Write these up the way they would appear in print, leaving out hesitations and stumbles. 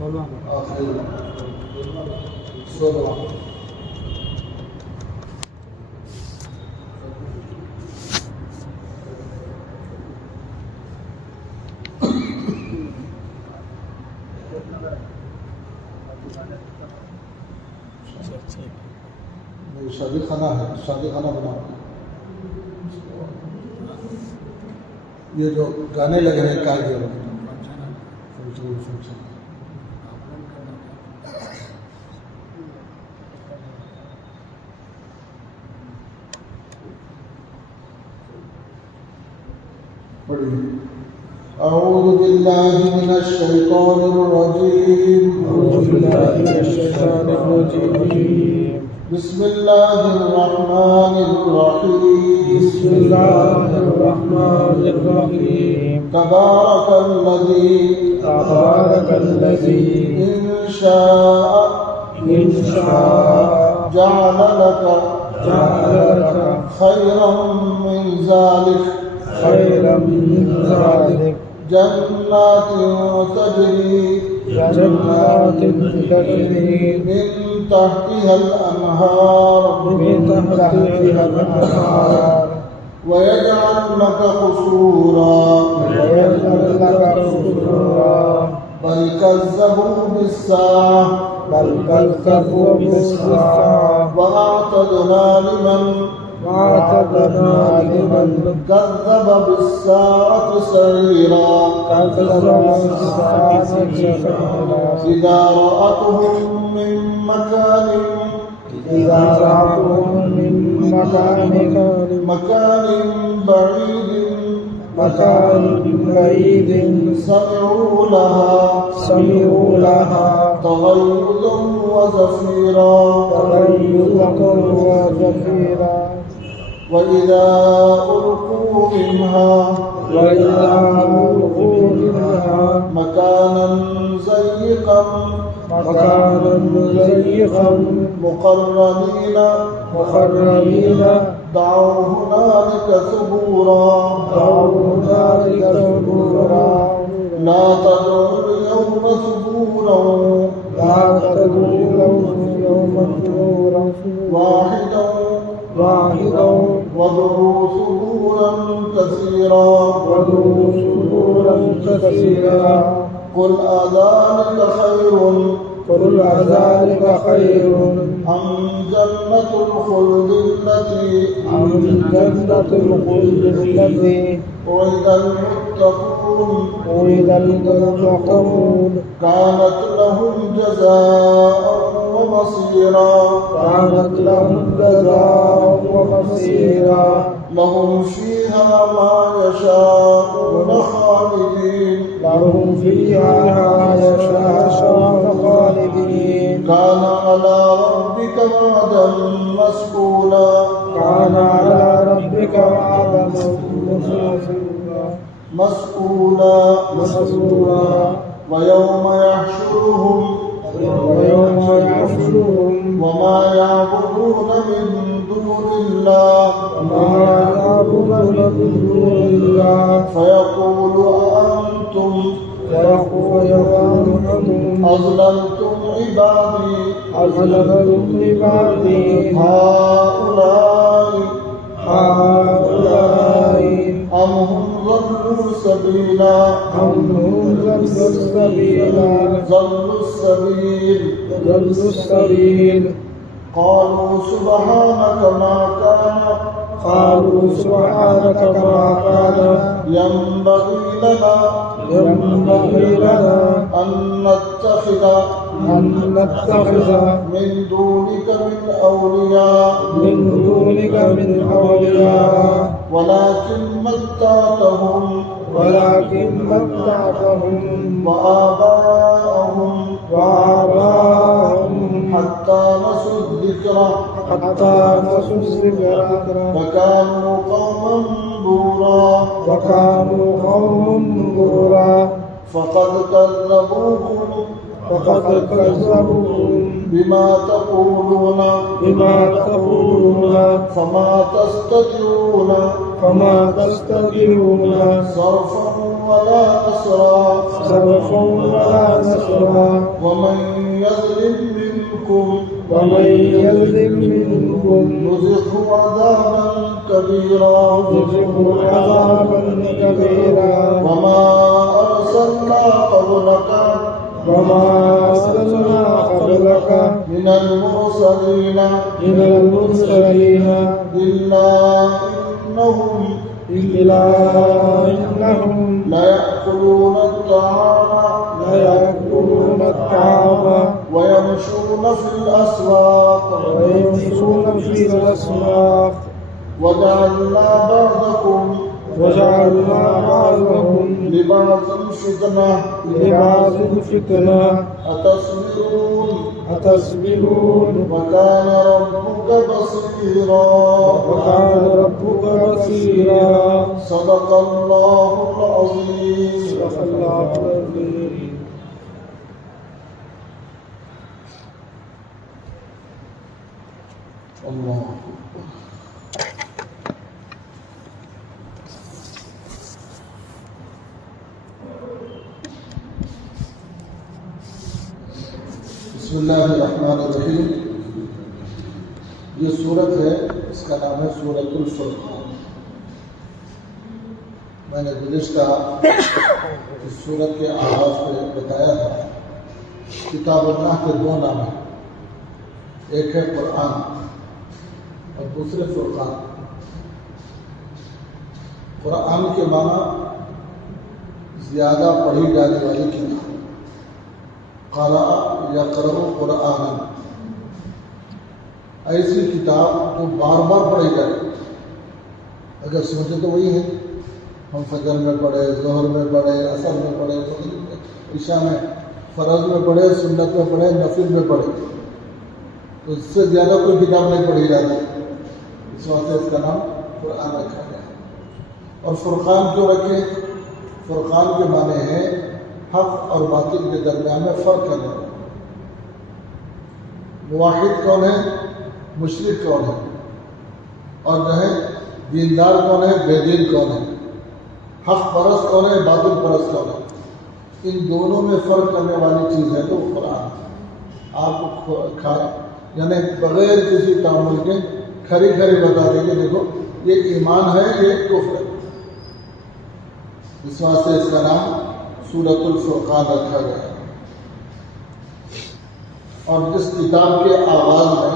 آخر سورة شادی خانہ ہے، شادی خانہ بنا یہ جو گانے لگ رہے ہیں کیا أعوذ بالله من الشيطان الرجيم بسم الله الرحمن الرحيم تبارك الذي إن شاء جعل لك خيرا من ذلك جنات تجري من تحتها الأنهار ويجعل لك قصورا بل كذبوا بالساعة وأعتدنا لمن كذب بالساعة سعيرا إذا رأتهم من مكان بعيد سمعوا لها تغيظا وزفيرا وإذا ألقوا منها مكانا ضيقا مقرنين دعوا هنالك ثبورا لا تدعوا اليوم ثبورا واحدا وادعوا ثبورا كثيرا قل أذلك خير أم جنة الخلد التي وعد المتقون كانت لهم جزاء ومصيرا لهم فيها ما يشاءون خالدين كان على ربك وعدا مسئولا ويوم يحشرهم وما يعبدون من دون الله فيقول أأنتم أضللتم عبادي هؤلاء أم هم ضلوا السبيل قالوا سبحانك ما كان ينبغي لنا أن نتخذ من دونك من أولياء ولكن متعتهم وآباءهم حتى نسوا الذكر وكانوا قوما بورا فقد كذبوكم بما تقولون فما تستطيعون صرفا ولا نصرا صرفا ولا نصرا ومن يظلم منكم نذقه عذابا كبيرا وما أرسلنا قبلك من المرسلين إلا إنهم ليأكلون الطعام ويمشون في الأسواق وجعلنا بعضكم لبعض فتنة أتصبرون وكان ربك بصيرا صدق الله العظيم. اللہ بسم اللہ الرحمن الرحیم. یہ سورت ہے، اس کا نام ہے سورۃ الفرقان. میں نے گزشتہ اس سورت کے آغاز پہ بتایا تھا کتاب اللہ کے دو نام ہیں، ایک ہے قرآن اور دوسرے فرقان. قرآن کے معنی زیادہ پڑھی جانے والی کتاب، قرأ یقرأ قرآنا، ایسی کتاب جو بار بار پڑھی جائے. اگر سمجھے تو وہی ہے، ہم فجر میں پڑھے، ظہر میں پڑھے، عصر میں پڑھے، عشاء میں، فرض میں پڑھے، سنت میں پڑھے، نفل میں پڑھے، تو اس سے زیادہ کوئی کتاب نہیں پڑھی جاتی. اس واسطے اس کا نام قرآن رکھا گیا. اور فرقان کیوں رکھے؟ فرقان کے معنی ہے حق اور باطل کے درمیان میں فرق کرنا. موحد کون ہے، مشرک کون ہے، اور جو ہے دیندار کون ہے، بے دین کون ہے، حق پرست کون ہے، باطل پرست کون ہے. ان دونوں میں فرق کرنے والی چیز ہے تو قرآن. آپ کو یعنی بغیر کسی تعامل کے کھری بتا دیں گے دیکھو یہ ایمان ہے، یہ کفر ہے. اس واسطے اس کا نام سورۃ الفرقان رکھا گیا. اور جس کتاب کے آغاز میں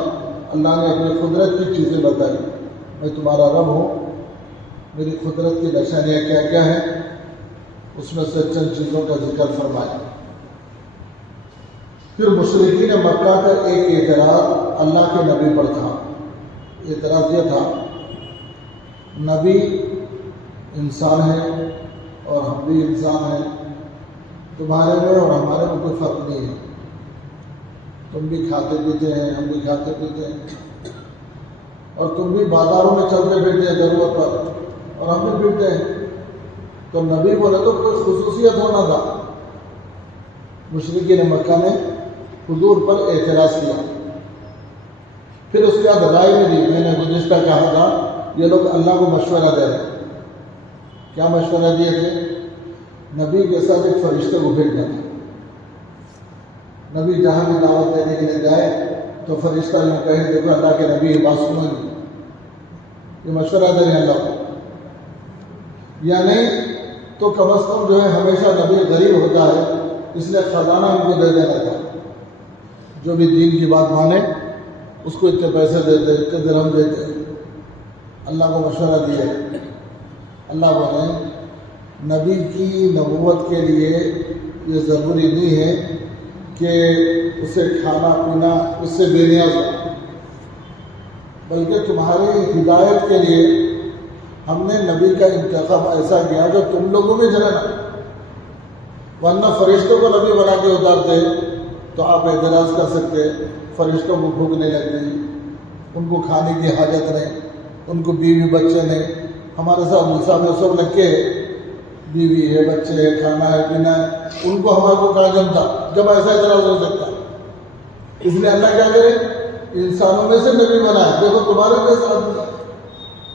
اللہ نے اپنی قدرت کی چیزیں بتائی، میں تمہارا رب ہوں، میری قدرت کی نشانیاں کیا کیا ہیں، اس میں سے چند چیزوں کا ذکر فرمایا. پھر مشرکین مکہ کا ایک اعتراض اللہ کے نبی پر تھا. اعتراض یہ تھا، نبی انسان ہے اور ہم بھی انسان ہیں، تمہارے میں اور ہمارے میں کوئی فرق نہیں ہے، تم بھی کھاتے پیتے ہیں، ہم بھی کھاتے پیتے ہیں، اور تم بھی بازاروں میں چلتے پھرتے ہیں ضرورت پر، اور ہم بھی پھرتے ہیں. تو نبی بولے تو کوئی خصوصیت ہونا تھا. مشرکین مکہ نے حضور پر اعتراض کیا. پھر اس کے بعد رائے میں دی. میں نے گزشتہ کہا تھا یہ لوگ اللہ کو مشورہ دے رہے. کیا مشورہ دیے تھے؟ نبی کے ساتھ ایک فرشتے کو بھیجنا تھا. نبی جہاں بھی دعوت دینے کے لیے جائے تو فرشتہ یوں کہے دیکھو اللہ کے نبی یہ بات سنو گی، یہ مشورہ دے رہے ہیں اللہ کو. یا نہیں تو کم از کم جو ہے ہمیشہ نبی غریب ہوتا ہے، اس لیے خزانہ ان کو دے دینا تھا. جو بھی دین کی بات مانے اس کو اتنے پیسے دیتے، اتنے درہم دیتے. اللہ کو مشورہ دیا. اللہ بولے نبی کی نبوت کے لیے یہ ضروری نہیں ہے کہ اسے کھانا پینا اس سے بے نیاز ہو، بلکہ تمہاری ہدایت کے لیے ہم نے نبی کا انتخاب ایسا کیا جو تم لوگوں میں جگہ نہ. ورنہ فرشتوں کو نبی بنا کے اتارتے تو آپ اعتراض کر سکتے، فرشتوں کو بھوک نہیں لگتی، ان کو کھانے کی حاجت نہیں، ان کو بیوی بچے نہیں. ہمارے ساتھ موسیٰ میں سب لگ کے بیوی ہے، بچے ہے، کھانا ہے، پینا ہے، ان کو ہمارے کو کہاں جمتا جب ایسا اعتراض ہو سکتا. اس لیے اللہ کیا کرے، انسانوں میں سے نبی بنائے. دیکھو تمہارے جیسا آدمی،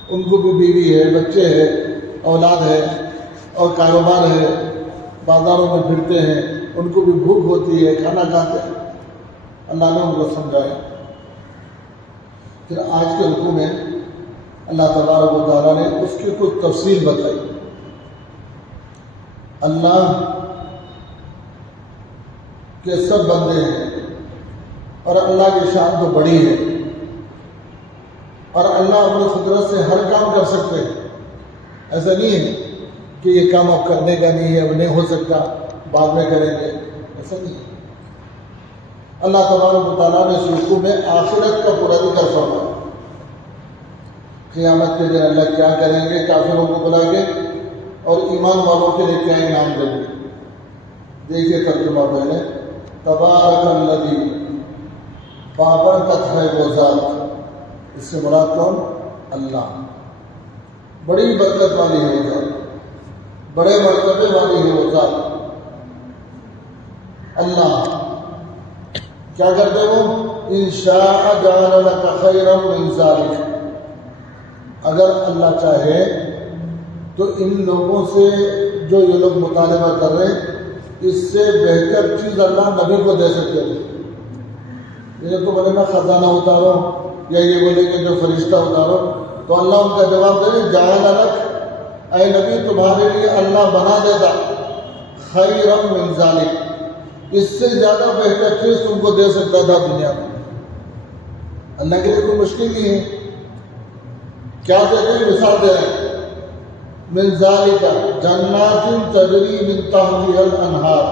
ان کو بھی بیوی ہے، بچے ہے، اولاد ہے، اور کاروبار ہے، بازاروں میں پھرتے ہیں، ان کو بھی بھوک ہوتی ہے، کھانا کھاتے ہیں، اللہ نے ان کو سمجھایا۔ پھر آج کے رکوع میں اللہ تبارک و تعالیٰ نے اس کی کچھ تفصیل بتائی۔ اللہ کے سب بندے ہیں اور اللہ کی شان تو بڑی ہے، اور اللہ اپنی قدرت سے ہر کام کر سکتے ہیں۔ ایسا نہیں ہے کہ یہ کام اب کرنے کا نہیں ہے، اب نہیں ہو سکتا، بعد میں کریں گے، ایسا نہیں ہے۔ اللہ تبارک و تعالیٰ نے اس رکوع میں آخرت کا پورا ذکر فرمایا۔ قیامت کے دن اللہ کیا کریں گے کافروں کو بلا کے، اور ایمان والوں کے لیے کیا انعام دیں گے۔ دیکھیے ترجمہ پہلے، تبارک الذی، بابرکت ہے وہ ذات، اس سے مراد کون؟ اللہ، بڑی برکت والی ہے وہ ذات، بڑے مرتبے والی ہے وہ ذات۔ اللہ کیا کرتے وہ؟ ان شاء جعل لك خیرا من ذلک، اگر اللہ چاہے تو ان لوگوں سے جو یہ لوگ مطالبہ کر رہے ہیں، اس سے بہتر چیز اللہ نبی کو دے سکتے تھے۔ یہ تو بولے میں خزانہ اتارو، یا یہ بولے کہ جو فرشتہ اتارو، تو اللہ ان کا جواب دے رہے، جعل لک، اے نبی تمہارے لیے اللہ بنا دیتا خیرا من ذلک، اس سے زیادہ بہتر چیز تم کو دے سکتا تھا دنیا میں۔ اللہ کے لیے کوئی مشکل نہیں ہے۔ کیا دیتے ہیں؟ مثال دے رہے ہیں، من ذالک جنات تجری من تحتها الانہار،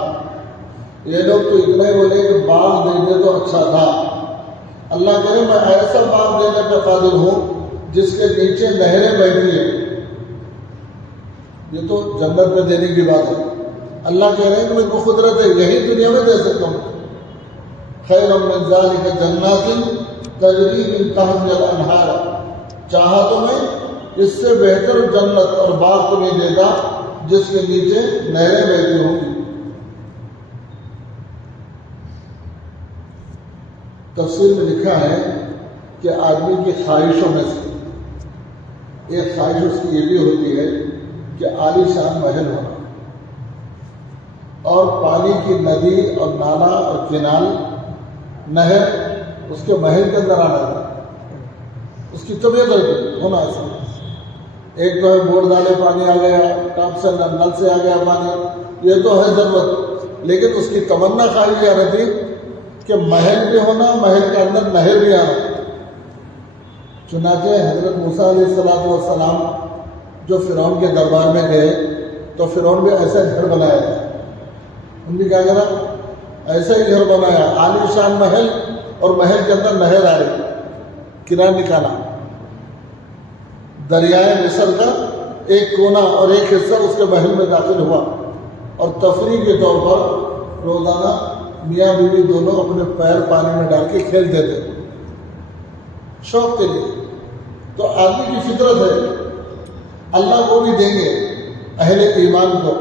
یہ لوگ تو اتنا ہی بولے کہ باغ دے دے تو اچھا تھا۔ اللہ کہے میں ایسا باغ دینے پہ قادر ہوں جس کے نیچے نہریں بہتی ہیں۔ یہ تو جنت میں دینے کی بات ہے۔ اللہ کہہ رہے ہیں کہ میرے کو قدرت ہے، یہی دنیا میں دے سکتا ہوں۔ خیر من ذالک جنات تجری من تحتها الانہار، چاہا تو میں اس سے بہتر جنت اور باغ تمہیں دیتا جس کے نیچے نہریں بہتی ہوں گی۔ تفسیر میں لکھا ہے کہ آدمی کی خواہشوں میں سے ایک خواہش اس کی یہ بھی ہوتی ہے کہ عالی شان محل ہونا، اور پانی کی ندی اور نالا اور کینال، نہر اس کے محل کے اندر آنا تھا، اس کی طبیعت ہونا ایسا۔ ایک تو ہے بور ڈالے پانی آ گیا، ٹاپ سے نل سے آ گیا پانی، یہ تو ہے ضرورت، لیکن اس کی تمنا خواہش یہ رہتی کہ محل بھی ہونا، محل کے اندر نہر بھی آنا۔ چنانچہ حضرت موسیٰ علیہ السلام جو فرعون کے دربار میں گئے تو فرعون بھی ایسا گھر بنایا تھا، ان نے کیا کرا؟ ایسا ہی گھر بنایا، عالی شان محل، اور محل کے اندر نہر آ رہی، کنار نکالا۔ دریائے مصر کا ایک کونا اور ایک حصہ اس کے محل میں داخل ہوا، اور تفریح کے طور پر روزانہ میاں بیوی دونوں اپنے پیر پانی میں ڈال کے کھیلتے تھے، شوق کے لیے۔ تو آدمی کی فطرت ہے، اللہ کو بھی دیں گے اہل ایمان کو،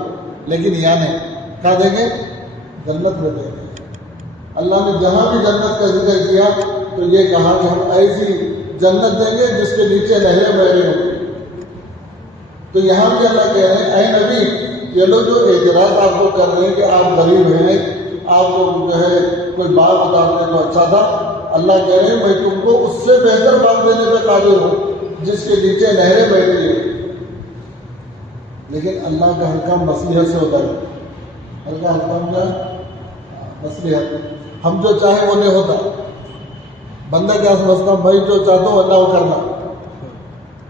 لیکن یعنی کیا دیں گے؟ جنت میں دیں گے۔ اللہ نے جہاں بھی جنت کا ذکر کیا تو یہ کہا کہ ہم ایسی جنت دیں گے جس کے نیچے نہریں بہ رہی ہوں۔ تو یہاں بھی اللہ کہہ رہے ہیں اے نبی، یہ لوگ جو اعتراض آپ کو کر رہے ہیں کہ آپ غریب ہیں، آپ کو جو ہے کوئی باغ اتارنے تو اچھا تھا، اللہ کہہ رہے ہیں میں تم کو اس سے بہتر باغ دینے پہ قادر ہوں جس کے نیچے نہریں بہتی ہیں۔ لیکن اللہ کا حکم مصلحت سے ہوتا ہے، اللہ کا حکم کا مصلحت، ہم جو چاہیں وہ نہیں ہوتا۔ بندہ کیا سمجھتا ہوں میں جو چاہتا ہوں اللہ وہ کرنا،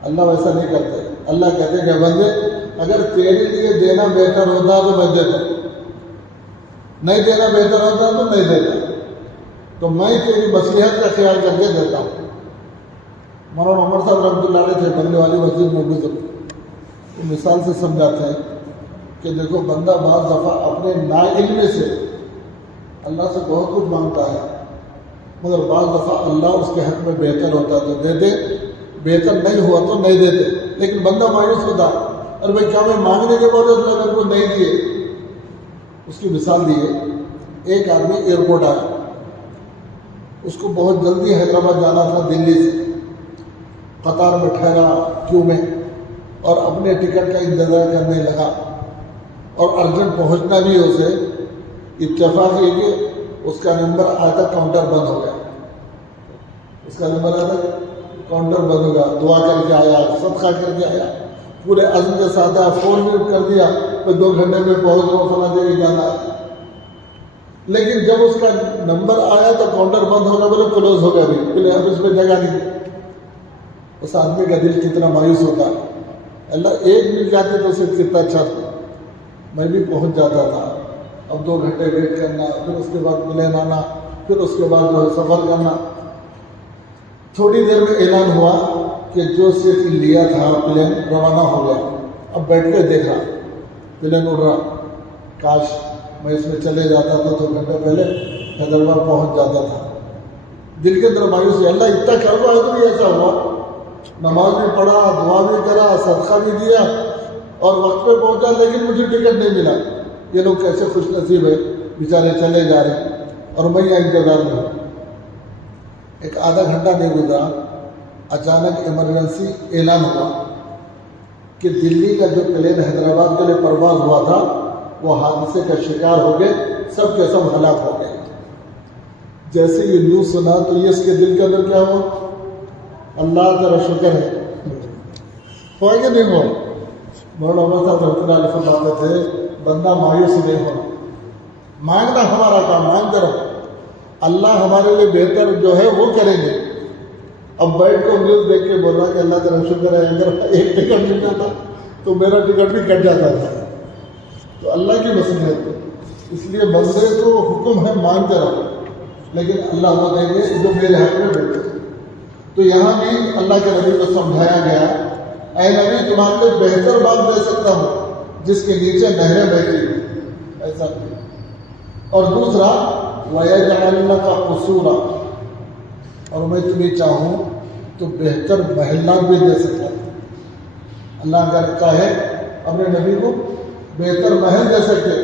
اللہ ویسا نہیں کرتے۔ اللہ کہتے ہیں کہ بندے اگر تیرے لیے دینا بہتر ہوتا تو میں دیتا، نہیں دینا بہتر ہوتا تو نہیں دیتا، تو میں تیری مصلحت کا خیال کر کے دیتا ہوں۔ مولانا عمر صاحب رحمۃ اللہ علیہ تھے بنگلے والی مسجد میں گزر، وہ مثال سے سمجھاتے ہیں کہ دیکھو بندہ بعض دفعہ اپنے نا علمی سے اللہ سے بہت کچھ مانگتا ہے، مگر بعض دفعہ اللہ اس کے حق میں بہتر ہوتا تو دے دے، بہتر نہیں ہوا تو نہیں دیتے۔ لیکن بندہ مایوس ہوتا، اور بھائی کیا میں مانگنے کے باوجود اللہ میرے کو نہیں دیے؟ اس کی مثال دی ہے، ایک آدمی ایئرپورٹ آیا، اس کو بہت جلدی حیدرآباد جانا تھا دلی سے، قطار میں ٹھہرا کیوں میں، اور اپنے ٹکٹ کا انتظار کرنے لگا۔ اور ارجنٹ پہنچنا بھی اسے، اتفاق یہ کہ اس کا نمبر آیا تھا کاؤنٹر بند ہو گیا، اس کا نمبر آیا تھا کاؤنٹر بند ہو گیا، دعا کر کے آیا، صدقہ کر کے آیا، پورے عزم کے ساتھ آیا، فون بھی کر دیا تو 2 گھنٹے میں پہنچ رہا ہوں فلاں جگہ جانا ہے۔ لیکن جب اس کا نمبر آیا تو کاؤنٹر بند ہو گیا، بولے کلوز ہو گیا، بھی بولے اب اس پہ جگہ نہیں۔ اس آدمی کا دل کتنا مایوس ہوتا ہے، اللہ ایک مل جاتے تو اسے کتنا اچھا تھا، میں بھی پہنچ جاتا تھا۔ اب 2 گھنٹے ویٹ کرنا، پھر اس کے بعد پلین آنا، پھر اس کے بعد جو ہے سفر کرنا۔ تھوڑی دیر میں اعلان ہوا کہ جو سیٹ لیا تھا پلین روانہ ہو گیا۔ اب بیٹھ کے دیکھا پلین اڑ رہا، کاش میں اس میں چلے جاتا تو 2 گھنٹے پہلے حیدرآباد پہنچ جاتا تھا۔ دل کے اندر مایوسی، اللہ اتنا کروا ہے تو بھی ایسا ہوا، نماز بھی پڑھا، دعا بھی کرا، صدقہ بھی دیا اور وقت پہ پہنچا، لیکن مجھے ٹکٹ نہیں ملا۔ یہ لوگ کیسے خوش نصیب ہے، بیچارے چلے جا رہے ہیں اور میں یہاں انتظار میں ہوں۔ ایک آدھا گھنٹہ نہیں گزرا، اچانک ایمرجنسی اعلان ہوا کہ دلی کا جو پلین حیدرآباد کے لیے پرواز ہوا تھا وہ حادثے کا شکار ہو گئے، سب کے سب ہلاک ہو گئے۔ جیسے یہ نیوز سنا تو یہ اس کے دل کے اندر کیا ہوا، اللہ تیرا شکر ہے، ہوا کہ نہیں ہوا؟ مولانا عمر صاحب رحمۃ اللہ علیہ فرماتے تھے بندہ مایوس نہیں ہونا، مانگنا ہمارا کام، مانگتے رہو، اللہ ہمارے لیے بہتر جو ہے وہ کریں گے۔ اب بیٹھ کو نیوز دیکھ کے بولا کہ اللہ تیرا شکر ہے، اگر ایک ٹکٹ مل جاتا تو میرا ٹکٹ بھی کٹ جاتا تھا۔ تو اللہ کی مصلحت، اس لیے بندے کو حکم ہے مانتے رہو، لیکن اللہ وہ دیں گے جو میرے حق میں بیٹھے۔ تو یہاں بھی اللہ کے نبی کو سمجھایا گیا، اے نبی تمہارے لیے بہتر بات دے سکتا ہوں جس کے نیچے نہریں بہتی ہیں، ایسا بھی۔ اور دوسرا وَيَجْعَلْ لَكَ قُصُورًا، اور میں تمہیں چاہوں تو بہتر محلات بھی دے سکتا ہوں۔ اللہ کا رکھا ہے اپنے نبی کو بہتر محل دے سکتے،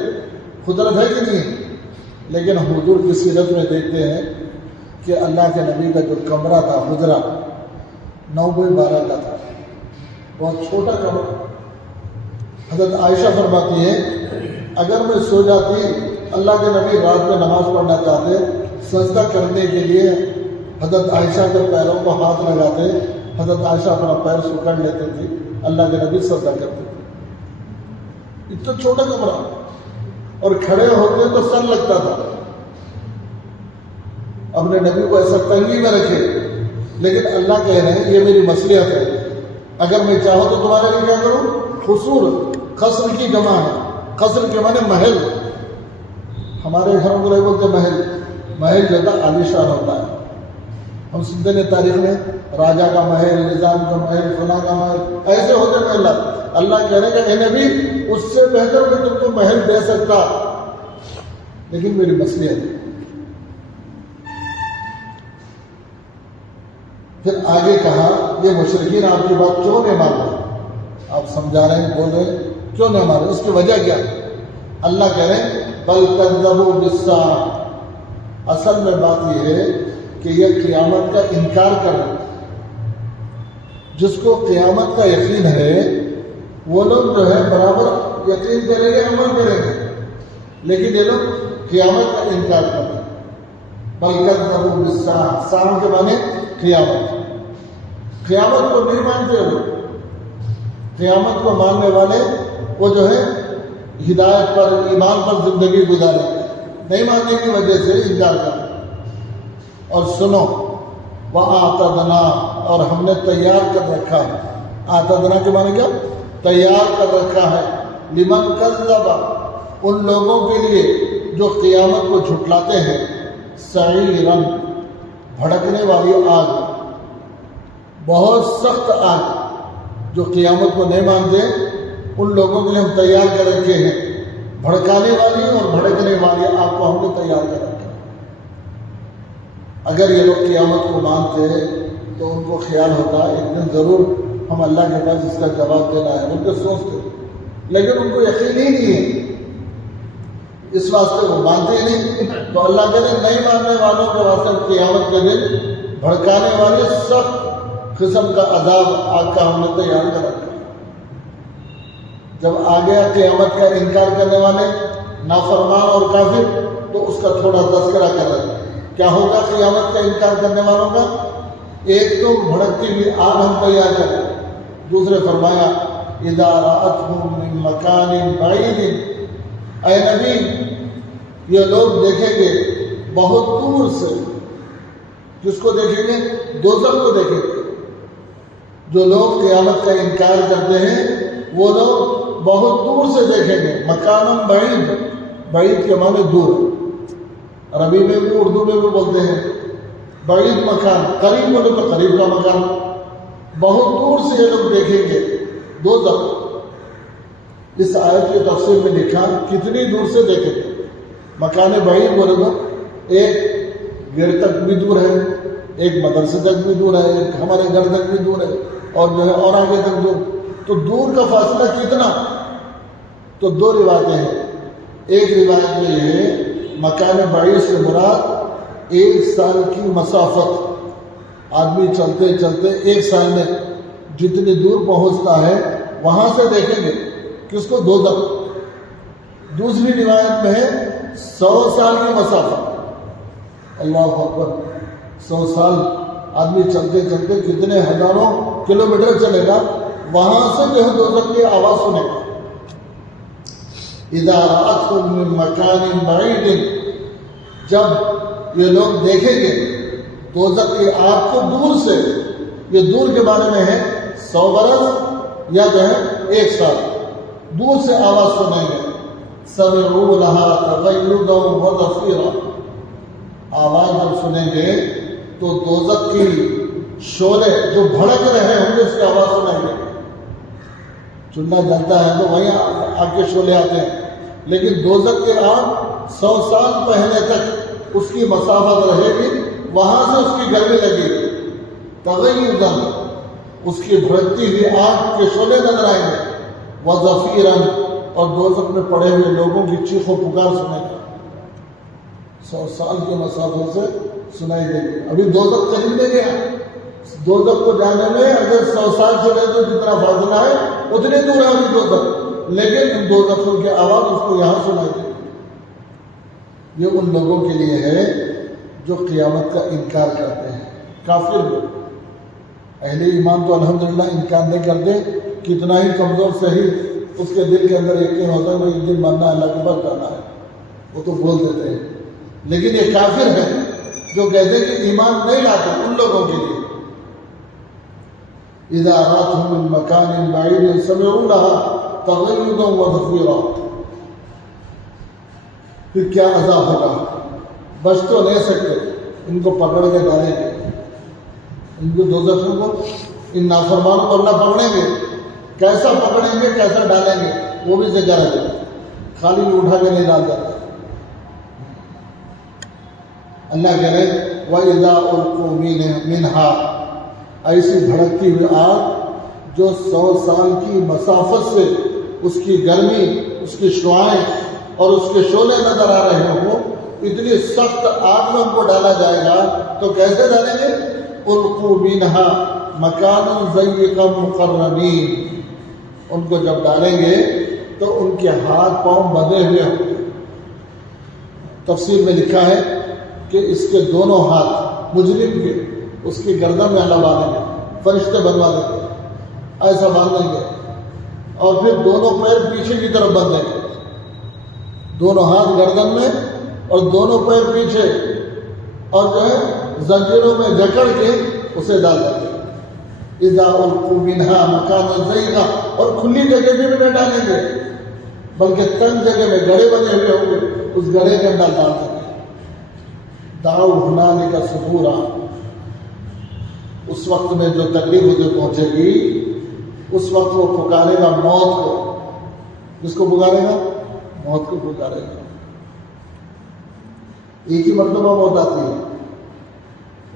قدرت ہے کہ نہیں؟ لیکن حضور کی سیرت میں دیکھتے ہیں کہ اللہ کے نبی کا جو کمرہ تھا، حجرہ 9x12 کا تھا، بہت چھوٹا کمرہ۔ حضرت عائشہ فرماتی ہے اگر میں سو جاتی، اللہ کے نبی رات میں نماز پڑھنا چاہتے، سجدہ کرنے کے لیے حضرت عائشہ کے پیروں کو ہاتھ لگاتے، حضرت عائشہ اپنا پیر سکڑ لیتے تھے، اللہ کے نبی سجدہ کرتے تھے۔ اتنا چھوٹا کمرہ، اور کھڑے ہوتے تو سر لگتا تھا۔ اپنے نبی کو ایسا تنگی میں رکھے، لیکن اللہ کہہ رہے ہیں یہ میری مصلحت ہے، اگر میں چاہوں تو تمہارے لیے کیا کروں؟ قصور، قصر کی جمع ہے، قصر کے معنی محل۔ ہمارے گھروں کو بولتے محل، محل جو تھا عالیشان ہوتا ہے۔ ہم سنتے ہیں تاریخ میں راجا کا محل، نظام کا محل، فلاں کا محل، ایسے ہوتے محل۔ اللہ کہہ رہے کہ اے نبی اس سے بہتر میں تم کو محل دے سکتا، لیکن میری مصلحت ہے۔ پھر آگے کہا یہ مشرکین آپ کی بات کیوں نہیں مان رہے؟ آپ سمجھا رہے ہیں، بول رہے ہیں کیوں نہیں مان رہے، اس کی وجہ کیا؟ اللہ کہہ رہے ہیں بل کذبوا بالساعۃ، اصل میں بات یہ ہے کہ یہ قیامت کا انکار کر رہے ہیں۔ جس کو قیامت کا یقین ہے وہ لوگ جو ہے برابر یقین کریں گے، عمل کریں گے، لیکن یہ لوگ قیامت کا انکار کر رہے ہیں۔ بل کذبوا بالساعۃ، ساعہ کے معنی قیامت، قیامت کو نہیں مانتے وہ۔ قیامت کو ماننے والے وہ جو ہے ہدایت پر، ایمان پر زندگی گزارے، نہیں ماننے کی وجہ سے انکار کریں۔ اور سنو وَأَعْتَدْنَا، اور ہم نے تیار کر رکھا ہے، اعتدنا کے معنی کیا؟ تیار کر رکھا ہے، لمن کذب، ان لوگوں کے لیے جو قیامت کو جھٹلاتے ہیں، سعیرا، بھڑکنے والی آگ، بہت سخت آگ، جو قیامت کو نہیں مانتے ان لوگوں کے لیے ہم تیار کر رکھے ہیں، بھڑکانے والی اور بھڑکنے والی آگ کو ہم نے تیار کر رکھا ہے۔ اگر یہ لوگ قیامت کو مانتے تو ان کو خیال ہوتا ایک دن ضرور ہم اللہ کے پاس اس کا جواب دینا ہے، ان کو سوچتے، لیکن ان کو یقین ہی نہیں ہے، اس واسطے وہ مانتے ہی نہیں۔ تو اللہ کہتے نہیں ماننے والوں کے واسطے قیامت کے دن بھڑکانے والے سخت قسم کا عذاب آگ کا ہم نے تیار کر رکھا۔ جب آ گیا قیامت کا انکار کرنے والے نافرمان اور کافر تو اس کا تھوڑا تذکرہ کر رہے ہیں۔ کیا ہوگا قیامت کا انکار کرنے والوں کا؟ ایک تو بھڑکتی ہوئی آگ ہم تیار کریں، دوسرے فرمایا اذا رأتهم من مکان بعید، اے نبی یہ لوگ دیکھیں گے بہت دور سے۔ کس کو دیکھیں گے؟ دوزخ کو دیکھیں گے۔ جو لوگ قیامت کا انکار کرتے ہیں وہ لوگ بہت دور سے دیکھیں گے۔ مکان بعید، بعید کے معنی دور، عربی میں بھی اردو میں بھی بولتے ہیں بعید مکان، قریب بولے تو قریب کا مکان، بہت دور سے یہ لوگ دیکھیں گے دوزخ۔ اس آیت کی تفسیر میں لکھا کتنی دور سے دیکھیں گے۔ مکان بعید بولے تو ایک گھر تک بھی دور ہے، ایک مدرسے تک بھی دور ہے، ایک ہمارے گھر تک بھی دور ہے، اور جو ہے اور آگے تک دور۔ تو دور کا فاصلہ کتنا؟ تو دو روایتیں ہیں۔ ایک روایت میں یہ ہے مکان بعید سے مراد 1 سال کی مسافت، آدمی چلتے چلتے 1 سال میں جتنی دور پہنچتا ہے وہاں سے دیکھیں گے کس کو؟ دوزخ۔ دوسری روایت میں ہے 100 سال کی مسافت۔ اللہ اکبر، 100 سال آدمی چلتے چلتے کتنے ہزاروں کلومیٹر چلے گا، وہاں سے جو ہے دوزخ کی آواز سنے گا۔ اذا رأتهم من مکان بعید، جب یہ لوگ دیکھیں گے دوزخ کی آگ کو دور سے، یہ دور کے بارے میں ہے 100 برس یا جو ہے 1 سال، دور سے آواز سنیں گے۔ سمعوا لها تغیظا وزفیرا، آواز جب سنیں گے تو دوزخ کی شعلے جو بھڑک رہے ہوں گے اس کی آواز سنیں گے۔ چولہا جلتا ہے تو وہیں آگ کے شعلے آتے ہیں، لیکن دوزخ کے آگ 100 سال پہلے تک اس کی مسافت رہے گی، وہاں سے اس کی گرمی لگے گی۔ تغیظا، اس کی بھڑکتی ہوئی آگ کے شعلے نظر آئیں گے۔ وزفیرا، اور دوزخ میں پڑے ہوئے لوگوں کی چیخ و پکار سنے گا، 100 سال کی مسافت سے سنائی دے گی۔ ابھی دوزخ قریب نہیں گیا، دوزخ کو جانے میں اگر 100 سال چلے تو جتنا فاصلہ ہے اتنے دور ہے ابھی دوزخ، لیکن ان دوزخوں کی آواز اس کو یہاں سنائی دے گی۔ یہ ان لوگوں کے لیے ہے جو قیامت کا انکار کرتے ہیں، کافر لوگ۔ اہل ایمان تو الحمدللہ انکار نہیں کرتے، کتنا ہی کمزور صحیح اس کے دل کے اندر یقین ہوتا ہے کہ ایک دن مرنا ہے، اللہ کے پاس جانا ہے، وہ تو بول دیتے ہیں۔ لیکن یہ کافر ہیں جو کہتے ہیں کہ ایمان نہیں لاتے، ان لوگوں کے لیے اذا رأتهم من مکان بعید سمعوا لها تغیظا وزفیرا، پھر کیا عذاب ہوگا؟ بچ تو نہیں سکتے، ان کو پکڑ کے ڈالیں گے، ان کو دوزخیوں کو، ان نافرمانوں کو اللہ پکڑیں گے۔ کیسا پکڑیں گے، کیسا ڈالیں گے وہ بھی ذکر ہے، خالی اٹھا کے نہیں ڈال دیتے۔ اللہ کہہ رہے وَإِذَا أُلْقُوا مِنْهَا، ایسی بھڑکتی ہوئی آگ جو 100 سال کی مسافت سے اس کی گرمی، اس کی شعاعیں اور اس کے شعلے نظر آ رہے ہوں، اتنی سخت آگ میں ان کو ڈالا جائے گا تو کیسے ڈالیں گے؟ أُلْقُوا مِنْهَا مَكَانٌ ضَيِّقًا مُقَرَّنِينَ، ان کو جب ڈالیں گے تو ان کے ہاتھ پاؤں بندھے ہوئے ہوں گے۔ تفسیر میں لکھا ہے کہ اس کے دونوں ہاتھ مجرم کے اس کی گردن میں اللہ باندھیں گے، فرشتے بنوا دیں گے، ایسا باندھیں گے، اور پھر دونوں پیر پیچھے کی طرف باندھیں گے، دونوں ہاتھ گردن میں اور دونوں پیر پیچھے، اور جو ہے زنجیروں میں جکڑ کے اسے ڈال دیں گے۔ اذا القوا منها مکانا ضیقا، اور کھلی جگہ میں بھی نہ ڈالیں گے بلکہ تنگ جگہ میں گڑھے بنے ہوئے ہوں گے، اس گڑھے کے اندر ڈال دیں گے۔ دعوا ہنالک ثبورا، اس وقت میں جو تکلیف اسے پہنچے گی اس وقت وہ پکارے گا موت کو۔ کس کو پکارے گا؟ موت کو پکارے گا۔ ایک ہی مرتبہ موت آتی ہے،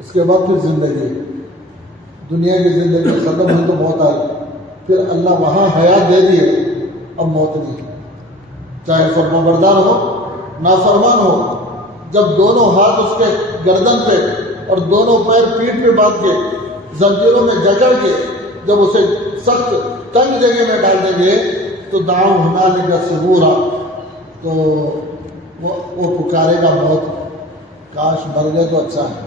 اس کے بعد پھر زندگی، دنیا کی زندگی ختم ہوئی تو موت آئی، پھر اللہ وہاں حیات دے دیے، اب موت نہیں، چاہے فرمانبردار ہو نافرمان ہو، جب دونوں ہاتھ اس کے گردن پہ اور دونوں پیر پیٹھ پہ باندھ کے زنجیروں میں جکڑ کے جب اسے سخت تنگ جگہ میں ڈال دیں گے تو دعوا هنالک ثبورا، تو وہ پکارے گا موت، کاش مر گئے تو اچھا ہے،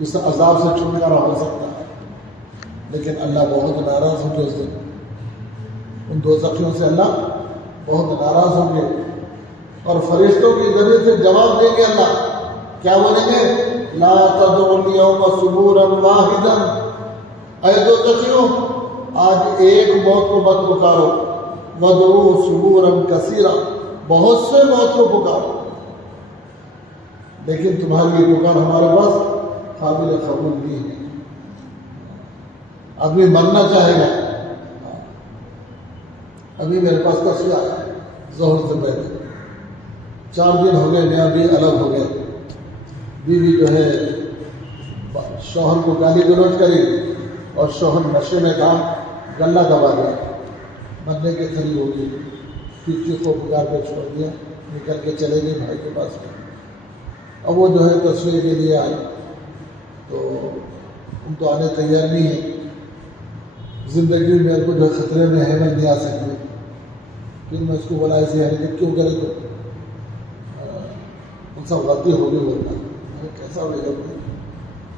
اس عذاب سے چھٹکارا ہو سکتا ہے۔ لیکن اللہ بہت ناراض ہوں گے اس دن، ان دوزخیوں سے اللہ بہت ناراض ہوں گے، اور فرشتوں کے ذریعے سے جواب دیں گے اللہ، کیا بولیں گے؟ لا تدعوا اليوم ثبورا واحدا، اے دوزخیوں آج ایک موت کو مت پکارو، وادعوا ثبورا کثیرا، بہت سے موت کو پکارو، لیکن تمہاری یہ پکار ہمارے پاس قابل قبول نہیں ہے۔ آدمی مرنا چاہے گا، ابھی میرے پاس تصویر آیا ظہر سے پہلے، 4 دن ہو گئے میاں بھی الگ ہو گئے، بیوی جو ہے شوہر کو گالی گلوچ کری اور شوہر نشے میں تھا، گلا دبا دیا، مرنے کے قریب ہو گئی، پھر کو پکار کے چھوڑ دیا، نکل کے چلے گئے بھائی کے پاس میں۔ اب وہ جو ہے تصویر کے لیے آئے تو ان تو آنے تیار نہیں ہے، زندگی میرے کو جو خطرے میں ہے میں نہیں آ سکتی، پھر میں اس کو بولا ایسے حرکت کیوں کرے، تو ان سب غلطی ہو گئی، بولتا کیسا ہو گیا،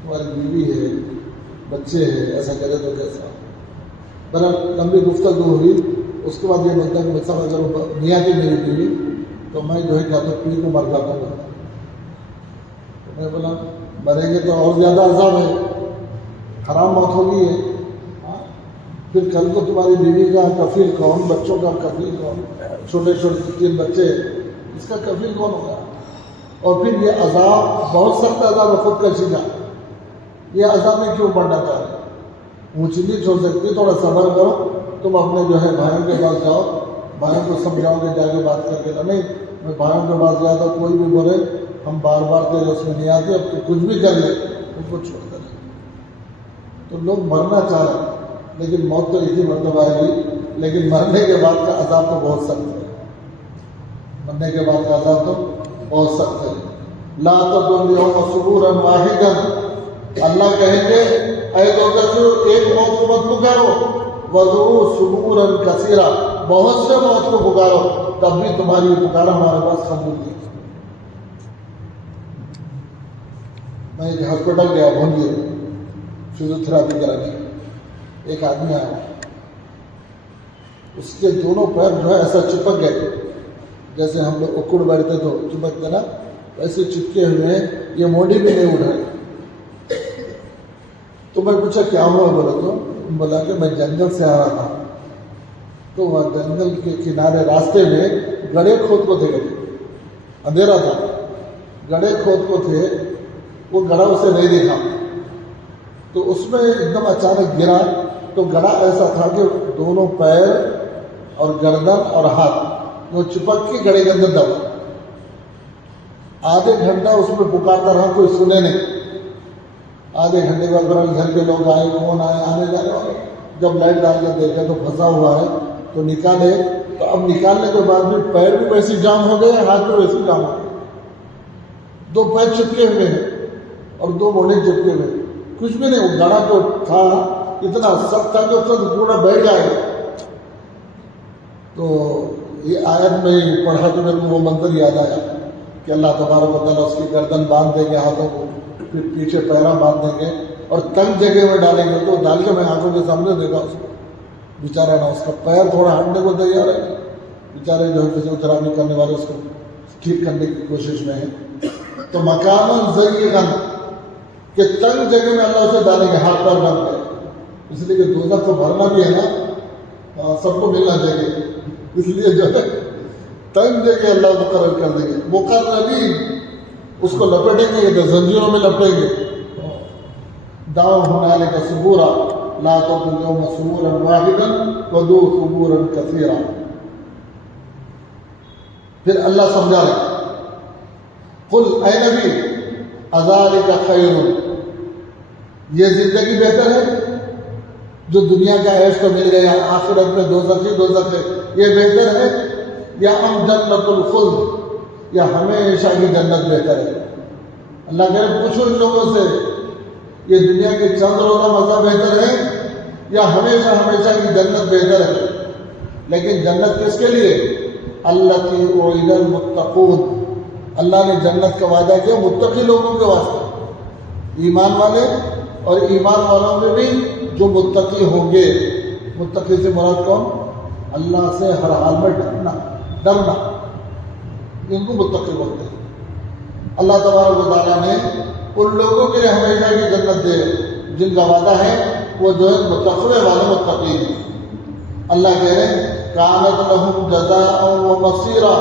تمہاری بیوی ہے بچے ہیں، ایسا کرے تو کیسا۔ بڑا لمبی گفتگو ہوئی، اس کے بعد یہ بنتا کہ بچہ اگر میاں کی میری بیوی تو میں جو ہے کیا تو پیر کو مر جاتا ہوں، تو میں بولا مریں گے تو اور زیادہ عذاب ہے، حرام موت ہوگی ہے، پھر کل کو تمہاری بیوی کا کفیل کون، بچوں کا کفیل کون، چھوٹے چھوٹے 3 بچے، اس کا کفیل کون ہوگا؟ اور پھر یہ عذاب بہت سخت عذاب ہے، خود کشی کا، یہ عذاب میں کیوں پڑنا چاہ رہے؟ اونچی نہیں چھوڑ سکتی، تھوڑا صبر کرو، تم اپنے جو ہے بھائیوں کے پاس جاؤ، بھائیوں کو سمجھاؤ گے، جا کے بات کر کے، نہیں میں بھائیوں کے پاس گیا تو کوئی بھی بولے ہم بار بار تیرے اس میں نہیں آتے، اب تو کچھ بھی کر لے ان کو چھوڑ کر۔ تو لوگ مرنا چاہ رہے ہیں، لیکن موت تو ایک ہی مرتبہ آئے گی، لیکن مرنے کے بعد کا عذاب تو بہت سخت ہے، مرنے کے بعد کا عذاب تو بہت سخت ہے۔ لا تدعوا اليوم ثبورا واحدا، اللہ کہیں گے اے دوزخیوں ایک موت کو مت پکارو، وادعوا ثبورا کثیرا، بہت سے موت کو پکارو، تب بھی تمہاری پکارا ہمارے پاس قبول نہیں۔ میں ایک ہاسپٹل گیا بھونگی فزیوتھراپی کرانے، ایک آدمی آیا، اس کے دونوں پیر جو ہے ایسا چپک گئے، جیسے ہم لوگ اکڑ بیٹھتے تو چپکتے نا، ویسے چپکے ہوئے ہیں، یہ موڈی بھی نہیں اٹھ رہے۔ تو میں پوچھا کیا ہوا، بولا کہ میں جنگل سے آ رہا تھا، تو وہ جنگل کے کنارے راستے میں گڑھے کھود کو تھے، اندھیرا تھا، گڑھے کھود کو تھے، وہ گڑھا اسے نہیں دیکھا، تو اس میں ایک دم اچانک گرا، تو گڑھا ایسا تھا کہ دونوں پیر اور گردن اور ہاتھ وہ چپک کے گڑھے کے اندر دبا۔ آدھے گھنٹہ اس میں پکارتا رہا، کوئی سنے نہیں۔ آدھے گھنٹے کے بعد گھر کے لوگ آئے، کون آئے، آنے جانے والے، جب لائٹ ڈال کے دیکھا تو پھنسا ہوا ہے، تو نکالے، تو اب نکالنے کے بعد بھی پیر بھی ویسے جام ہو گئے، ہاتھ بھی ویسے جام ہو گئے، 2 پیر چپکے ہوئے ہیں اور 2 موڑے چپکے ہوئے، کچھ بھی نہیں۔ وہ گڑھا تو تھا اتنا سخت تھا کہ سب پورا بیٹھ جائے۔ تو یہ آیت میں پڑھا تو میرے کو وہ منظر یاد آیا کہ اللہ تبارک و تعالیٰ اس کی گردن باندھ دیں گے ہاتھوں کو، پھر پیچھے پیرا باندھ دیں گے اور تنگ جگہ میں ڈالیں گے، تو ڈال کے میں آنکھوں کے سامنے دیکھا اس کو، بیچارہ نا اس کا پیر تھوڑا ہٹنے کو تیار ہے، بیچارے جو ہے فزیوتھراپی کرنے والے اس کو ٹھیک کرنے کی کوشش میں ہیں۔ تو مکان ضیقاً کہ تنگ جگہ میں اللہ اسے ڈالیں گے، ہاتھ پیر باندھ کے، اس لیے کہ دوزخ کو بھرنا بھی ہے نا، سب کو ملنا چاہیے، اس لیے جو ہے تنگ جگہ اللہ مقرر کر دیں گے، مقررین اس کو لپیٹیں گے، تو زنجیروں میں لپٹیں گے۔ دعوا ہنالک ثبورا لا تدعوا اليوم ثبورا واحدا وادعوا ثبورا کثیرا۔ پھر اللہ سمجھا رہے، قل اے نبی اذالک خیر، یہ زندگی بہتر ہے جو دنیا کا عیش تو مل گیا، آخرت میں دوزخ ہے، یہ بہتر ہے، یا ام جنت الخلد، یا ہمیشہ کی جنت بہتر ہے؟ اللہ کہہ رہے پوچھو ان لوگوں سے، یہ دنیا کے چند روزہ مزہ بہتر ہے یا ہمیشہ کی جنت بہتر ہے؟ لیکن جنت کس کے لیے؟ التی اعد المتقون، اللہ نے جنت کا وعدہ کیا متقی لوگوں کے واسطے، ایمان والے اور ایمان والوں میں بھی جو متقی ہوں گے۔ متقی سے مراد کون؟ اللہ سے ہر حال میں ڈرنا، ان کو متقی بولتے ہیں۔ اللہ تبارک و تعالیٰ نے ان لوگوں کے لیے ہمیشہ کی جنت دے جن کا وعدہ ہے وہ جو ہے تقوی والے متقی ہیں۔ اللہ کہہ رہے ہیں کانت لہم جزاء و مصیرا،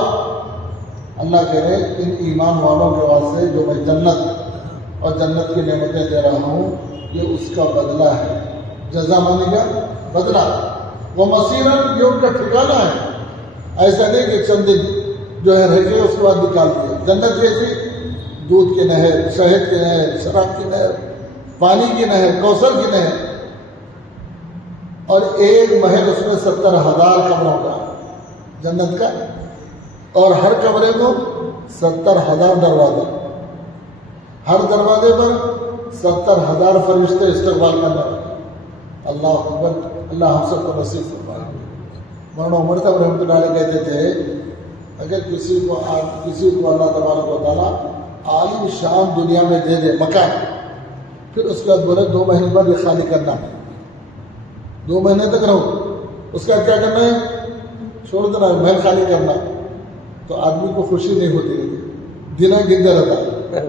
اللہ کہہ رہے ہیں ان ایمان والوں کے واسطے جو میں جنت اور جنت کی نعمتیں دے رہا ہوں یہ اس کا بدلہ ہے۔ جزا مانے گا بدلہ، وہ مصیرا یہ ان کا ٹھکانہ ہے۔ ایسا نہیں کہ چند دن جو ہے رہ کے اس کے بعد نکال دیا۔ جنت کیسی؟ دودھ کی نہر، شہد کی نہر، شراب کی نہر، پانی کی نہر، کوثر کی نہر، اور ایک محل اس میں 70,000 کمروں کا جنت کا، اور ہر کمرے کو 70,000 دروازے، ہر دروازے پر 70,000 فرشتے استقبال کرنا۔ اللہ اکبر، اللہ ہم سب کو نصیب فرمائے۔ مولانا عمر صاحب رحمۃ اللہ علیہ کہتے تھے اگر کسی کو اللہ تبارک و تعالیٰ عالی شان دنیا میں دے دے مکان، پھر اس کے بعد بولے 2 مہینے بعد یہ خالی کرنا ہے، 2 مہینے تک رہو، اس کا کیا کرنا ہے؟ چھوڑ دینا، محل خالی کرنا، تو آدمی کو خوشی نہیں ہوتی رہتی، دنوں گنتے رہتا،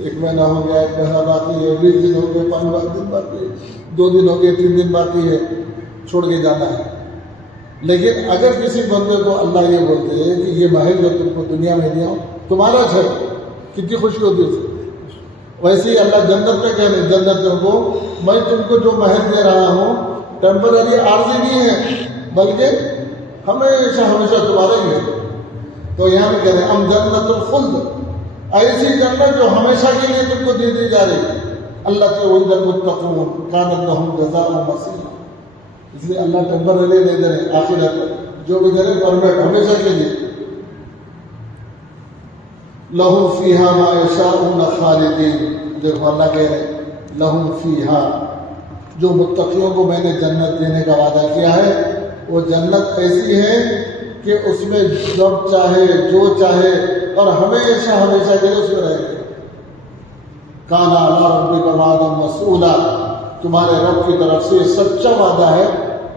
1 مہینہ ہو گیا، 1 مہینہ باقی ہے، 20 دن ہو گئے، 5 دن باقی ہے، 2 دن ہو گئے، 3 دن باقی ہے، چھوڑ کے جانا ہے۔ لیکن اگر کسی بندے کو اللہ یہ بولتے ہیں کہ یہ محل جو تم کو دنیا میں دیا تمہارا ہے، کتنی خوشی ہوتی ہے اسے۔ ویسے ہی اللہ جنت میں کہہ رہے جنتوں کو میں تم کو جو محل دے رہا ہوں ٹیمپرری عارضی نہیں ہے بلکہ ہمیشہ ہمیشہ تمہارا ہی ہے۔ تو یہاں بھی کہہ رہے ہیں ہم جنت الخلد، ایسی جنت جو ہمیشہ کے لیے تم کو دی جا رہی ہے۔ اللہ کے وعد المتقون کانت لہم جزاء و مصیرا، اس لیے اللہ ٹیمپرری نہیں دے رہے، آخرت جو بھی دے رہے پرمنٹ ہمیشہ کے لیے۔ لہم فیہا ما یشاءون خالدین، دیکھو اللہ کہہ رہے لہم فیہا، جو متقیوں کو میں نے جنت دینے کا وعدہ کیا ہے وہ جنت ایسی ہے کہ اس میں جب چاہے جو چاہے اور ہمیشہ ہمیشہ کے لیے اس میں رہے گا۔ کان علی ربک وعدا مسئولا، تمہارے رب کی طرف سے سچا وعدہ ہے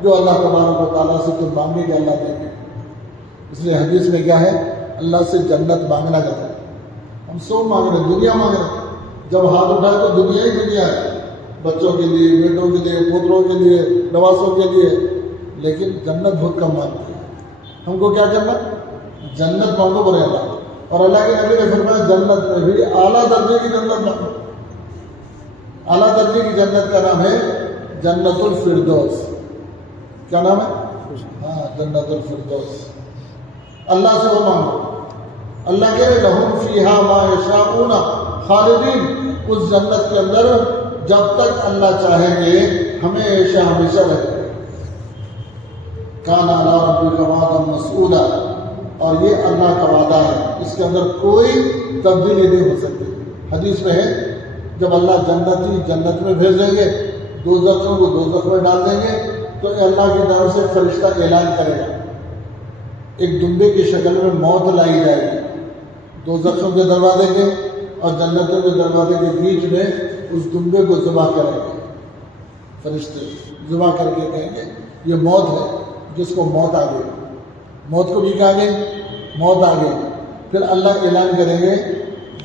جو اللہ تبارک و تعالیٰ سے تم مانگے کہ اللہ دے گے۔ اس لیے حدیث میں کیا ہے؟ اللہ سے جنت مانگنا چاہتے ہیں، ہم سب مانگ رہے ہیں، دنیا مانگ رہے ہیں، جب ہاتھ اٹھائے تو دنیا ہی دنیا ہے، بچوں کے لیے، بیٹوں کے لیے، پوتروں کے لیے، نواسوں کے لیے، لیکن جنت بہت کم مانگتی ہے۔ ہم کو کیا کرنا؟ جنت مانگو برے اللہ، اور اللہ کے نبی نے فرمایا جنت میں بھی اعلیٰ درجے کی جنت مانگو۔ اعلیٰ درجے کی جنت کا نام ہے جنت الفردوس۔ کیا نام ہے؟ ہاں، جنت الفردوس۔ اللہ سے وہ مانگو۔ اللہ کہہ رہے لہم فیہا ما یشاءون خالدین، اس جنت کے اندر جب تک اللہ چاہیں گے ہمیشہ ہمیشہ رہے گا۔ کان علی ربک وعدا مسئولا، اور یہ اللہ کا وعدہ ہے، اس کے اندر کوئی تبدیلی نہیں ہو سکتی۔ حدیث میں ہے جب اللہ جنت میں بھیج دیں گے، دوزخیوں کو دوزخ میں ڈال دیں گے، تو اللہ کی طرف سے فرشتہ اعلان کرے گا، ایک دمبے کی شکل میں موت لائی جائے گی دوزخیوں کے دروازے کے اور جنتوں کے دروازے کے بیچ میں، اس دمبے کو ذبح کریں گے فرشتے، ذبح کر کے کہیں گے یہ موت ہے، جس کو موت آ گئی، موت کو بھی کہا گئی موت آ گئی۔ پھر اللہ اعلان کریں گے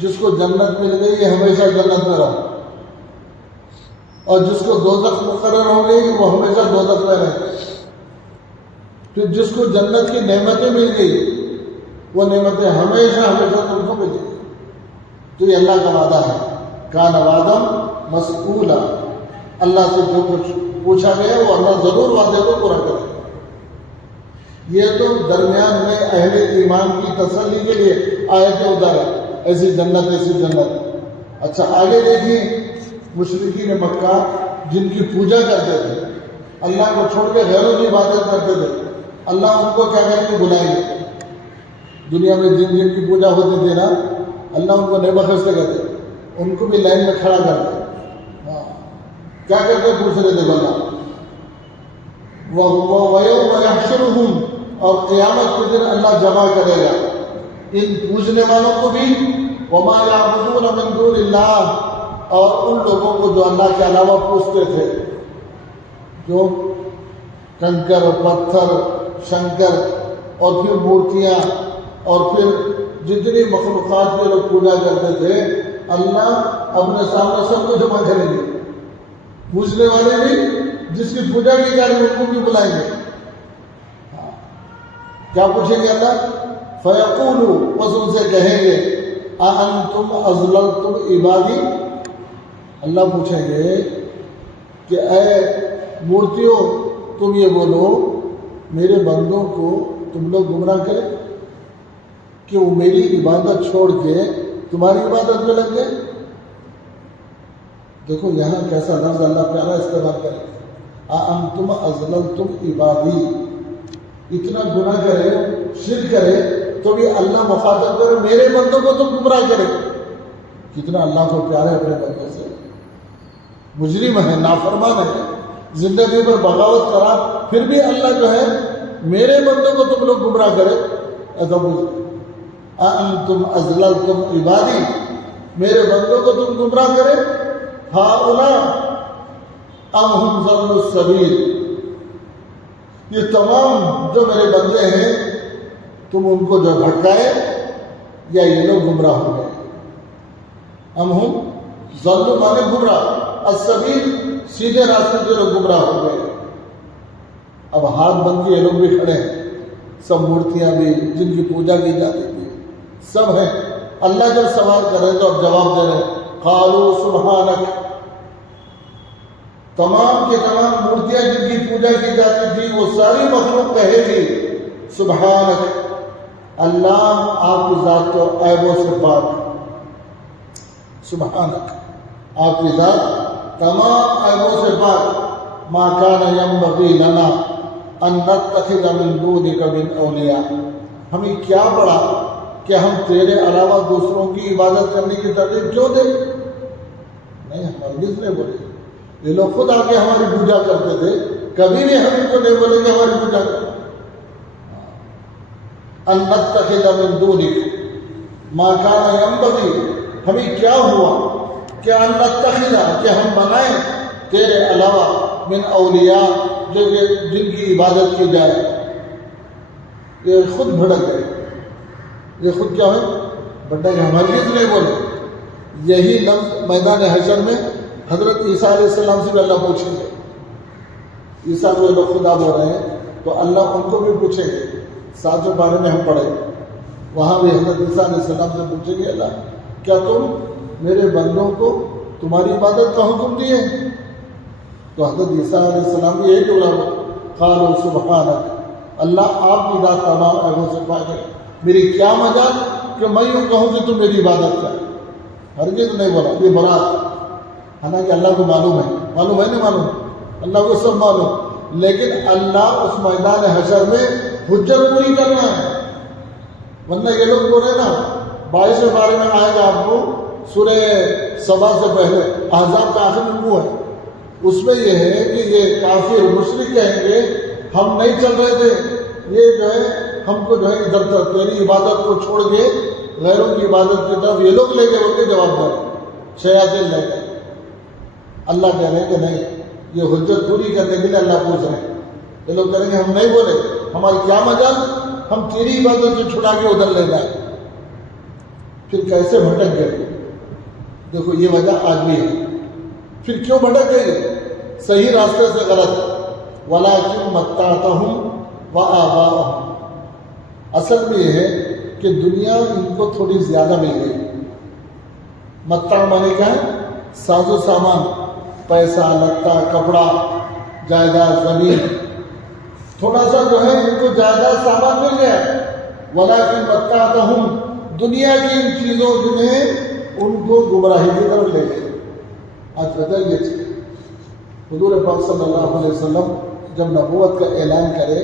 جس کو جنت مل گئی یہ ہمیشہ جنت میں رہو، اور جس کو دوزخ مقرر ہو گئی وہ ہمیشہ دوزخ میں رہے۔ پھر جس کو جنت کی نعمتیں مل گئی وہ نعمتیں ہمیشہ ہمیشہ تم کو ملے گی۔ تو یہ اللہ کا وعدہ ہے، کان وعدا مسئولا، اللہ سے جو کچھ پوچھا گیا وہ اللہ ضرور وعدے کو پورا کرے گا۔ یہ تو درمیان میں اہل ایمان کی تسلی کے لیے آیتیں اتارے، ایسی جنت ایسی جنت۔ اچھا آگے دیکھیے، مشرکین مکہ جن کی پوجا کرتے تھے، اللہ کو چھوڑ کے غیروں کی عبادت کرتے تھے، اللہ ان کو کیا کریں گے؟ بلائیں گے۔ دنیا میں جن جن کی پوجا ہوتی تھی نا، اللہ ان کو نہیں بخشتے کہتے، ان کو بھی لائن میں کھڑا کرتے۔ ہاں کیا کرتے پوچھ رہے تھے اللہ، وَيَوْمَ يَحْشُرُهُمْ اور قیامت کے دن اللہ جمع کرے گا ان پوجنے والوں کو بھی، وما یعبدون من دون اللہ، اور ان لوگوں کو جو اللہ کے علاوہ پوجتے تھے، جو کنکر، پتھر، شنکر اور پھر مورتیاں اور پھر جتنی مخلوقات کے لوگ پوجا کرتے تھے، اللہ اپنے سامنے سب کو جمع کریں گے۔ پوجنے والے بھی جس کی پوجا کی جا رہی ہے ان کو بھی بلائیں گے۔ کیا پوچھیں گے اللہ؟ فَيَقُولُ، بس ان سے کہیں گے أَأَنْتُمْ أَضْلَلْتُمْ عِبَادِي، اللہ پوچھیں گے کہ اے مورتیوں تم یہ بولو میرے بندوں کو تم لوگ گمراہ کریں کہ وہ میری عبادت چھوڑ کے تمہاری عبادت میں لگ گئے۔ دیکھو یہاں کیسا لفظ اللہ پیارا استعمال کرے، أَأَنْتُمْ أَضْلَلْتُمْ عِبَادِي، اتنا گناہ کرے، شرک کرے تو بھی اللہ مخاطب کرے میرے بندوں کو تم گمراہ کرے۔ کتنا اللہ کو پیارے اپنے بندے سے، مجرم ہے، نافرمان ہے، زندگی پر بغاوت کرا، پھر بھی اللہ جو ہے میرے بندوں کو تم لوگ گمراہ کرے۔ ایسا پوچھتے أَأَنْتُمْ أَضْلَلْتُمْ عِبَادِي، میرے بندوں کو تم گمراہ کرے، هَؤُلَاء أَمْ هُمْ ضَلُّوا السَّبِيلَ، یہ تمام جو میرے بندے ہیں تم ان کو جو بھٹکائے یا یہ لوگ گمراہ ہو گئے۔ ام ہم ضلوا مانے گمراہ، السبیل سیدھے راستے سے لوگ گمراہ ہو گئے۔ اب ہاتھ بن کے یہ لوگ بھی کھڑے ہیں، سب مورتیاں بھی جن کی پوجا کی جاتی تھی سب ہیں۔ اللہ جب سوال کر رہے تو اب جواب دے رہے، قالوا سبحانک، تمام کے تمام مورتیاں جن کی پوجا کی جاتی تھی وہ ساری مخلوق کہے گی سبحانک، اللہ آپ کی ذات کو عیبوں سے پاک، سبحانک آپ کی ذات تمام عیبوں سے پاک، ما کان ینبغی لنا ان نتخذ من دونک من اولیاء، ہمیں کیا پڑا کہ ہم تیرے علاوہ دوسروں کی عبادت کرنے کی ترغیب کیوں دیں؟ نہیں، ہرگز نہیں بولے، یہ لوگ خود آ کے ہماری پوجا کرتے تھے، کبھی بھی ہم ان کو نہیں بولے کہ ہماری پوجا کریں۔ ان نتخذ من دونک ما کان ینبغی، ہمیں کیا ہوا کہ ان نتخذ، کہ ہم بنائیں تیرے علاوہ من اولیاء، جن کی عبادت کی جائے۔ یہ خود بھڑک گئے، یہ خود کیا ہے بھٹک گئے، ہماری نہیں بولے۔ یہی لفظ میدان حشر میں حضرت عیسیٰ علیہ السلام سے بھی اللہ پوچھیں گے۔ عیسیٰ کو لوگ خدا بول رہے ہیں تو اللہ ان کو بھی پوچھیں گے، 7 بارے میں ہم پڑھے، وہاں بھی حضرت عیسیٰ علیہ السلام سے پوچھیں گے اللہ کیا تم میرے بندوں کو تمہاری عبادت کا حکم دیے؟ تو حضرت عیسیٰ علیہ السلام کی یہی جملہ، قالوا سبحانک، اللہ آپ کی ذات تمام عیبوں سے پاک ہے، میری کیا مجال کہ میں یوں کہوں کہ تم میری عبادت کر، ہرگز نہیں بولا۔ یہ برات، حالانکہ اللہ کو معلوم ہے، معلوم ہے نہیں معلوم، اللہ کو سب معلوم، لیکن اللہ اس میدان حشر میں حجت پوری کرنا ہے۔ ورنہ یہ لوگ بول رہے نا 22 بارے میں آئے گا آپ کو، سورہ سبا سے پہلے احزاب کا آخر رکوع ہے، اس میں یہ ہے کہ یہ کافر مشرک کہیں گے ہم نہیں چل رہے تھے، یہ جو ہے ہم کو جو ہے ادھر تک تیری عبادت کو چھوڑ کے غیروں کی عبادت کی طرف یہ لوگ لے گئے، ان کے جواب دار شیاطین لے گئے۔ اللہ کہہ رہے ہیں کہ نہیں، یہ حجت پوری کرنے کے لیے اللہ پوچھ رہے ہیں۔ یہ لوگ کہیں گے ہم نہیں بولے، ہماری کیا مجال، ہم تیری عبادت سے چھڑا کے ادھر لے جائیں۔ پھر کیسے بھٹک گئے؟ دیکھو یہ وجہ آج بھی ہے۔ پھر کیوں بھٹک گئے؟ صحیح راستے سے غلط، وَلَٰكِن مَتَّعْتَهُمْ وَآبَاءَهُمْ، اصل میں یہ ہے کہ دنیا ان کو تھوڑی زیادہ مل گئی۔ متاع مانے کیا ہے؟ ساز و سامان، پیسہ، لتا، کپڑا، جائیداد، زمین، تھوڑا سا جو ہے ان کو جائیداد سامان مل گیا۔ وَلَٰكِن مَتَّعْتَهُمْ، دنیا کی ان چیزوں نے ان کو گمراہی کی طرف لے گئے۔ آج بدل یہ چیز، حضور پاک صلی اللہ علیہ وسلم جب نبوت کا اعلان کرے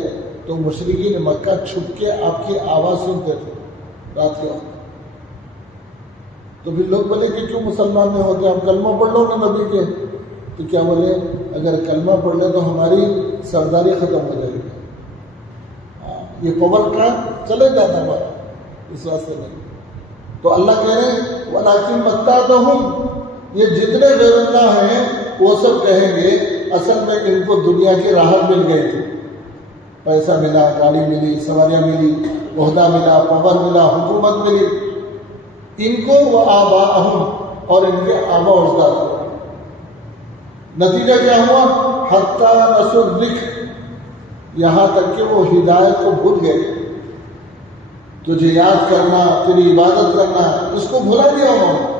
تو مشرکین مکہ چھپ کے آپ کی آواز سنتے تھے رات کے وقت۔ تو پھر لوگ بولے کہ کیوں مسلمان نہیں ہوتے، ہم کلمہ پڑھ لو نا نبی کے، تو کیا بولے اگر کلمہ پڑھ لے تو ہماری سرداری ختم ہو جائے گی۔ یہ پاور کا چلے جاتا ہے اس واسطے نہیں. تو اللہ کہہ رہے ہیں وَلَٰكِن مَتَّعْتُهُمْ، یہ جتنے غیر اللہ ہیں وہ سب کہیں گے اصل میں ان کو دنیا کی راحت مل گئی تھی، پیسہ ملا، گاڑی ملی، سواریاں ملی، عہدہ ملا، پاور ملا، حکومت ملی ان کو، وآباءہم اور ان کے آبا و اجداد کو. نتیجہ کیا ہوا؟ حتیٰ نسوا الذکر، یہاں تک کہ وہ ہدایت کو بھول گئے. تجھے یاد کرنا، تیری عبادت کرنا، اس کو بھلا دیا انہوں نے.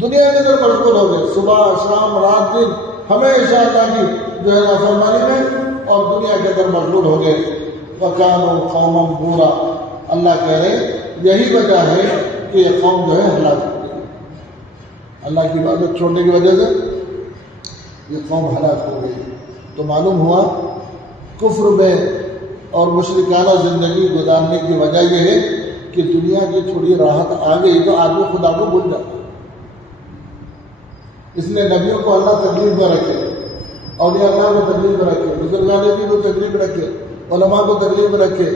دنیا کے اندر مشغول ہو گئے، صبح شام رات دن ہمیشہ اللہ کی جو ہے نافرمانی میں اور دنیا کے اندر مشغول ہو گئے. وَكَانُوا قَوْمًا بُورًا، اللہ کہہ رہے یہی وجہ ہے کہ یہ قوم جو ہے ہلاک ہو گئی. اللہ کی عبادت چھوڑنے کی وجہ سے یہ قوم ہلاک ہو گئی. تو معلوم ہوا کفر میں اور مشرکانہ زندگی گزارنے کی وجہ یہ ہے کہ دنیا کی تھوڑی راحت آ گئی تو آدمی خدا کو بھول جاتا. اس لیے نبیوں کو اللہ تکلیف میں رکھے، اولیاء اللہ کو تکلیف میں رکھے، بزرگان دین کو تکلیف میں رکھے، علماء کو تکلیف میں رکھے،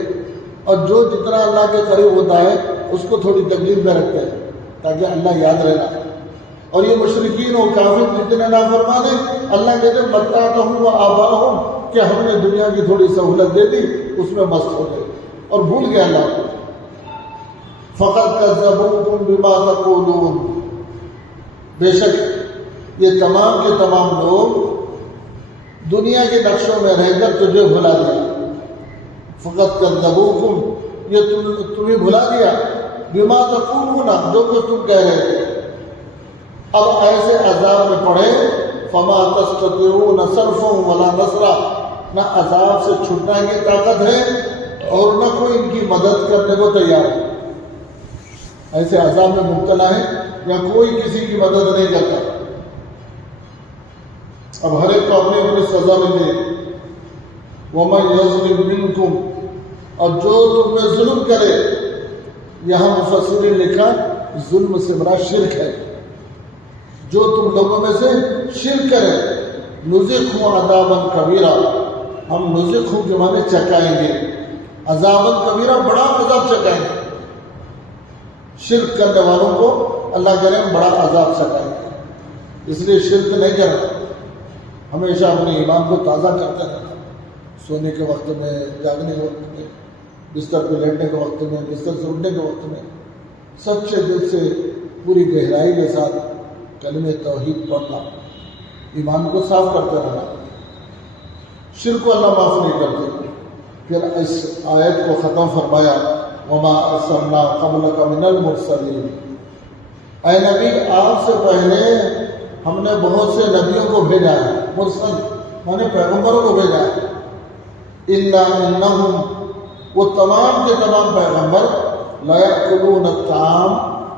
اور جو جتنا اللہ کے قریب ہوتا ہے اس کو تھوڑی تکلیف میں رکھتے ہیں تاکہ اللہ یاد رہنا. اور یہ مشرکین و کافر جتنے نافرمان ہیں اللہ کہتے ہیں متعتہم وآباءہم، کہ ہم نے دنیا کی تھوڑی سہولت دے دی اس میں مست ہو گئے اور بھول گئے اللہ کو. فقط کذبوکم بما تقولون، بے شک یہ تمام کے تمام لوگ دنیا کے نقشوں میں رہ کر تجھے بھلا دیا. فقط کذبوکم، یہ تمہیں بھلا دیا، بما تقولون، جو کچھ تم کہہ رہے تھے. اب ایسے عذاب میں پڑے فما تستطيعون صرفا ولا نصرا، نہ عذاب سے چھٹنے کی طاقت ہے اور نہ کوئی ان کی مدد کرنے کو تیار ہے. ایسے عذاب میں مبتلا ہے یا کوئی کسی کی مدد نہیں کرتا. اب ہر ایک کو اپنی اپنی سزا مل گئی. وَمَن يَظْلِمْ مِنْكُمْ، اور جو تم میں ظلم کرے، یہاں مفسرین لکھا ظلم سے بڑا شرک ہے. جو تم لوگوں میں سے شرک کرے، نُذِقْهُ عَذَابًا كَبِيرًا، ہم نُذِقْهُ کے معنی چکائیں گے، عذابًا کبیرہ بڑا عذاب چکائیں گے. شرک کرنے والوں کو اللہ کرے بڑا عذاب چکائیں گے. اس لیے شرک نہیں کرنا، ہمیشہ اپنے ایمان کو تازہ کرتے رہنا. سونے کے وقت میں، جاگنے کے وقت میں، بستر پہ لیٹنے کے وقت میں، بستر سے اٹھنے کے وقت میں سچے دل سے پوری گہرائی کے ساتھ کلمہ توحید پڑھنا، ایمان کو صاف کرتے رہنا. شرک کو اللہ معاف نہیں کرتے. پھر اس آیت کو ختم فرمایا وَمَا أَرْسَلْنَا قَبْلَكَ مِنَ الْمُرْسَلِينَ، اے نبی آپ سے پہلے ہم نے بہت سے نبیوں کو بھیجا ہے. مرسل مانے پیغمبروں کو بھیجا ہے. إِلَّا إِنَّهُمْ، وہ تمام کے تمام پیغمبر لَيَأْكُلُونَ الطَّعَامَ،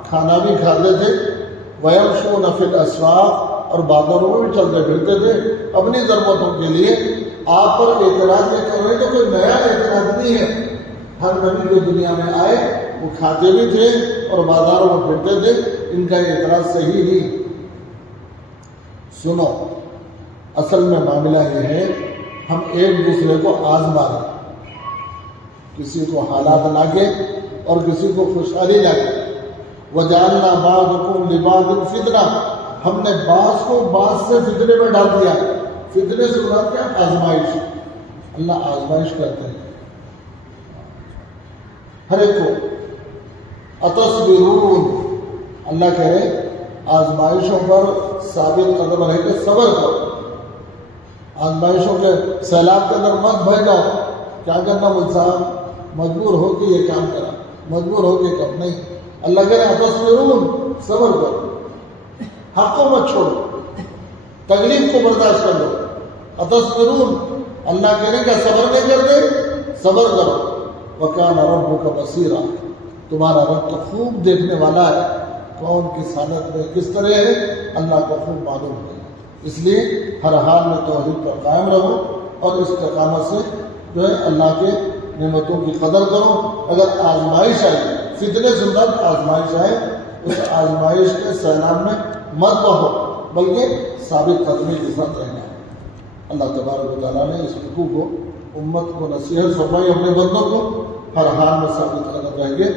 کھانا بھی کھاتے تھے، وَيَمْشُونَ فِي الْأَسْوَاقِ، اور بازاروں میں بھی چلتے پھرتے تھے اپنی ضرورتوں کے لیے. آپ پر اعتراض نہیں کر رہے تو کوئی نیا اعتراض نہیں ہے. ہر نبی جو دنیا میں آئے وہ کھاتے بھی تھے اور بازاروں میں پھرتے تھے. ان کا اعتراض صحیح نہیں. سنو، اصل میں معاملہ یہ ہے ہم ایک دوسرے کو آزما رہے، کسی کو حالات لاگے اور کسی کو خوشحالی لاگے. وَجَعَلْنَا بَعْضَكُمْ لِبَعْضٍ فِتْنَةً، ہم نے بعض کو بعض سے فتنے میں ڈال دیا. فتنے سے مراد کیا؟ آزمائش. اللہ آزمائش کرتے ہیں ہر ایک کو. اتصبرون، اللہ کہہ رہے آزمائشوں پر ثابت قدم رہ کے صبر کرو. آزمائشوں کے سیلاب کے اندر مت بھر جاؤ. کیا کرنا؟ مجھ صاحب مجبور ہو کے یہ کام کرا، مجبور ہو کے کام نہیں. اللہ کہہ رہے اتصبرون، صبر کرو، حق کو مت چھوڑو، تکلیف کو برداشت کر لو. اتصبرون، اللہ کہہ رہے کہ صبر نہیں کرتے، صبر کرو. وَكَانَ رَبُّكَ بَصِيرًا، تمہارا رب تو خوب دیکھنے والا ہے. کون کس حالت میں کس طرح ہے اللہ کو خوب معلوم ہے. اس لیے ہر حال میں توحید پر قائم رہو اور استقامت سے جو ہے اللہ کے نعمتوں کی قدر کرو. اگر آزمائش آئے، فتنے سے مراد آزمائش آئے، اس آزمائش کے سیلاب میں مت بہو بلکہ ثابت قدمی کے ساتھ رہنا ہے. اللہ تبارک و تعالیٰ نے اس حقوق کو امت کو نصیحت فرمائی اپنے بندوں کو ہر حال میں ثابت قدم رہیں گے،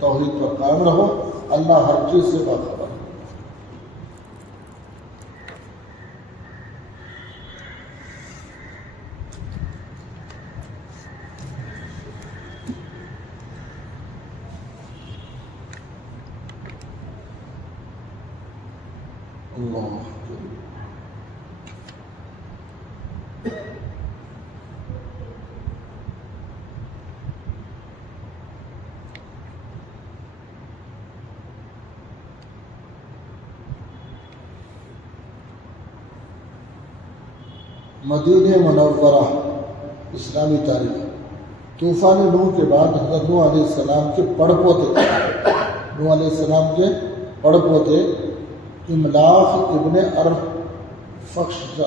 توحید پر قائم رہو، اللہ ہر چیز سے باخبر ہے۔ اللہ مدینہ منورہ اسلامی تاریخ۔ طوفان نوح کے بعد حضرت نوح علیہ السلام کے پڑ پوتے املاق ابن ارفخشد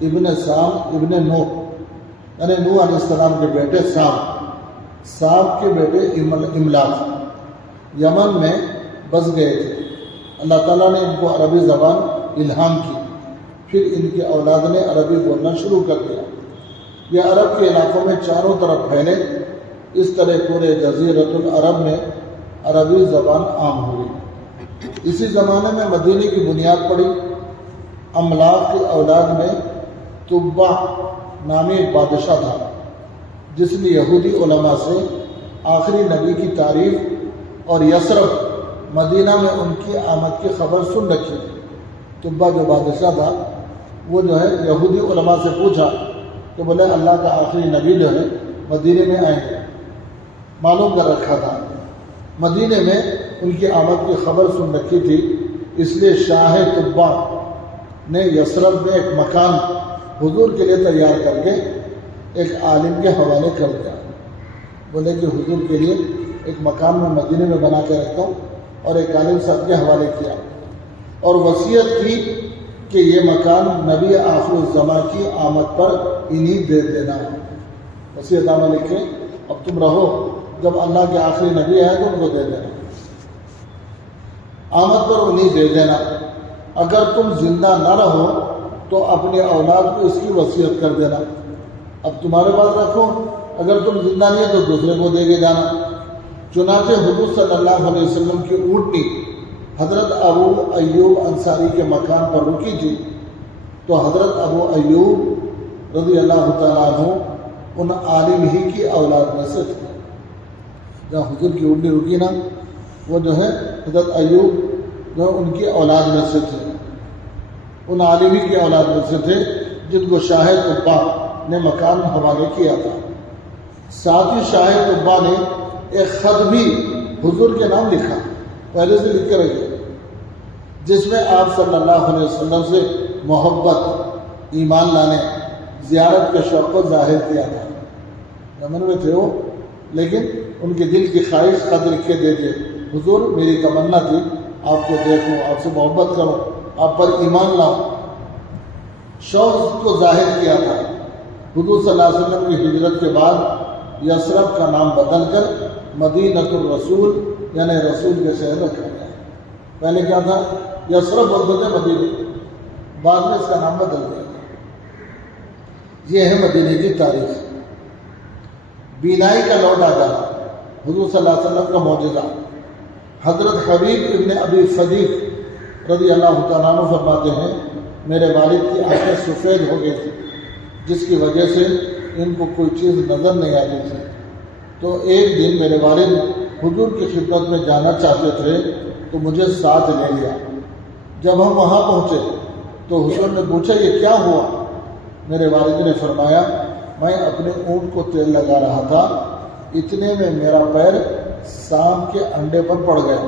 ابن سام ابن نوح، یعنی نوح علیہ السلام کے بیٹے سام کے بیٹے املاق یمن میں بس گئے تھے۔ اللہ تعالیٰ نے ان کو عربی زبان الہام کی، پھر ان کی اولاد نے عربی بولنا شروع کر دیا۔ یہ عرب کے علاقوں میں چاروں طرف پھیلے، اس طرح پورے جزیرۃ العرب میں عربی زبان عام ہوئی۔ اسی زمانے میں مدینے کی بنیاد پڑی۔ املاک کی اولاد میں تبع نامی ایک بادشاہ تھا، جس نے یہودی علماء سے آخری نبی کی تعریف اور یثرب مدینہ میں ان کی آمد کی خبر سن رکھی تھی۔ تبع جو بادشاہ تھا وہ جو ہے یہودی علماء سے پوچھا کہ بولے اللہ کا آخری نبی جو ہے مدینے میں آئیں گے، معلوم کر رکھا تھا۔ مدینے میں ان کی آمد کی خبر سن رکھی تھی، اس لیے شاہ تبع نے یثرب میں ایک مکان حضور کے لیے تیار کر کے ایک عالم کے حوالے کر دیا۔ بولے کہ حضور کے لیے ایک مکان میں مدینے میں بنا کے رکھتا ہوں، اور ایک عالم صاحب کے حوالے کیا اور وصیت کی کہ یہ مکان نبی آخر الزماں کی آمد پر انہیں دے دینا۔ وصیت نامہ لکھے، اب تم رہو، جب اللہ کے آخری نبی آئے تو ان کو دے دینا، آمد پر انہیں دے دینا۔ اگر تم زندہ نہ رہو تو اپنے اولاد کو اس کی وصیت کر دینا، اب تمہارے پاس رکھو، اگر تم زندہ نہیں تو دوسرے کو دے کے جانا۔ چنانچہ حضور صلی اللہ علیہ وسلم کی اونٹنی حضرت ابو ایوب انصاری کے مکان پر رکی تھی، تو حضرت ابو ایوب رضی اللہ تعالیٰ عنہ ان عالم ہی کی اولاد میں سے تھے۔ جہاں حضور کی اونٹنی رکی نا، وہ جو ہے حضرت ایوب جو ان کی اولاد میں سے تھے، ان عالم ہی کی اولاد میں سے تھے جن کو شاہ تبع نے مکان حوالے کیا تھا۔ ساتھ ہی شاہ تبع نے ایک خط بھی حضور کے نام لکھا، پہلے سے لکھ کے رکھے، جس میں آپ صلی اللہ علیہ وسلم سے محبت، ایمان لانے، زیارت کے شوق کو ظاہر کیا تھا۔ یمن میں تھے وہ، لیکن ان کے دل کی خواہش خط لکھ کے دے دیے، حضور میری تمنا تھی آپ کو دیکھوں، آپ سے محبت کروں، آپ پر ایمان لاؤں، شوق کو ظاہر کیا تھا۔ حضور صلی اللہ علیہ وسلم کی ہجرت کے بعد یثرب کا نام بدل کر مدینۃ الرسول یعنی رسول کے شہر رکھا گیا۔ پہلے کیا تھا؟ یثرب بولتے تھے مدینے، بعد میں اس کا نام بدل گیا۔ یہ ہے مدینے کی تاریخ۔ بینائی کا لوٹ آ جانا، حضور صلی اللہ علیہ وسلم کا معجزہ۔ حضرت حبیب ابن ابی فدیق رضی اللہ تعالیٰ عنہ فرماتے ہیں، میرے والد کی آنکھیں سفید ہو گئی تھی، جس کی وجہ سے ان کو کوئی چیز نظر نہیں آتی تھی۔ تو ایک دن میرے والد حضور کی خدمت میں جانا چاہتے تھے تو مجھے ساتھ لے لیا۔ جب ہم وہاں پہنچے تو حضور نے پوچھا یہ کیا ہوا؟ میرے والد نے فرمایا میں اپنے اونٹ کو تیل لگا رہا تھا، اتنے میں میرا پیر سانپ کے انڈے پر پڑ گیا،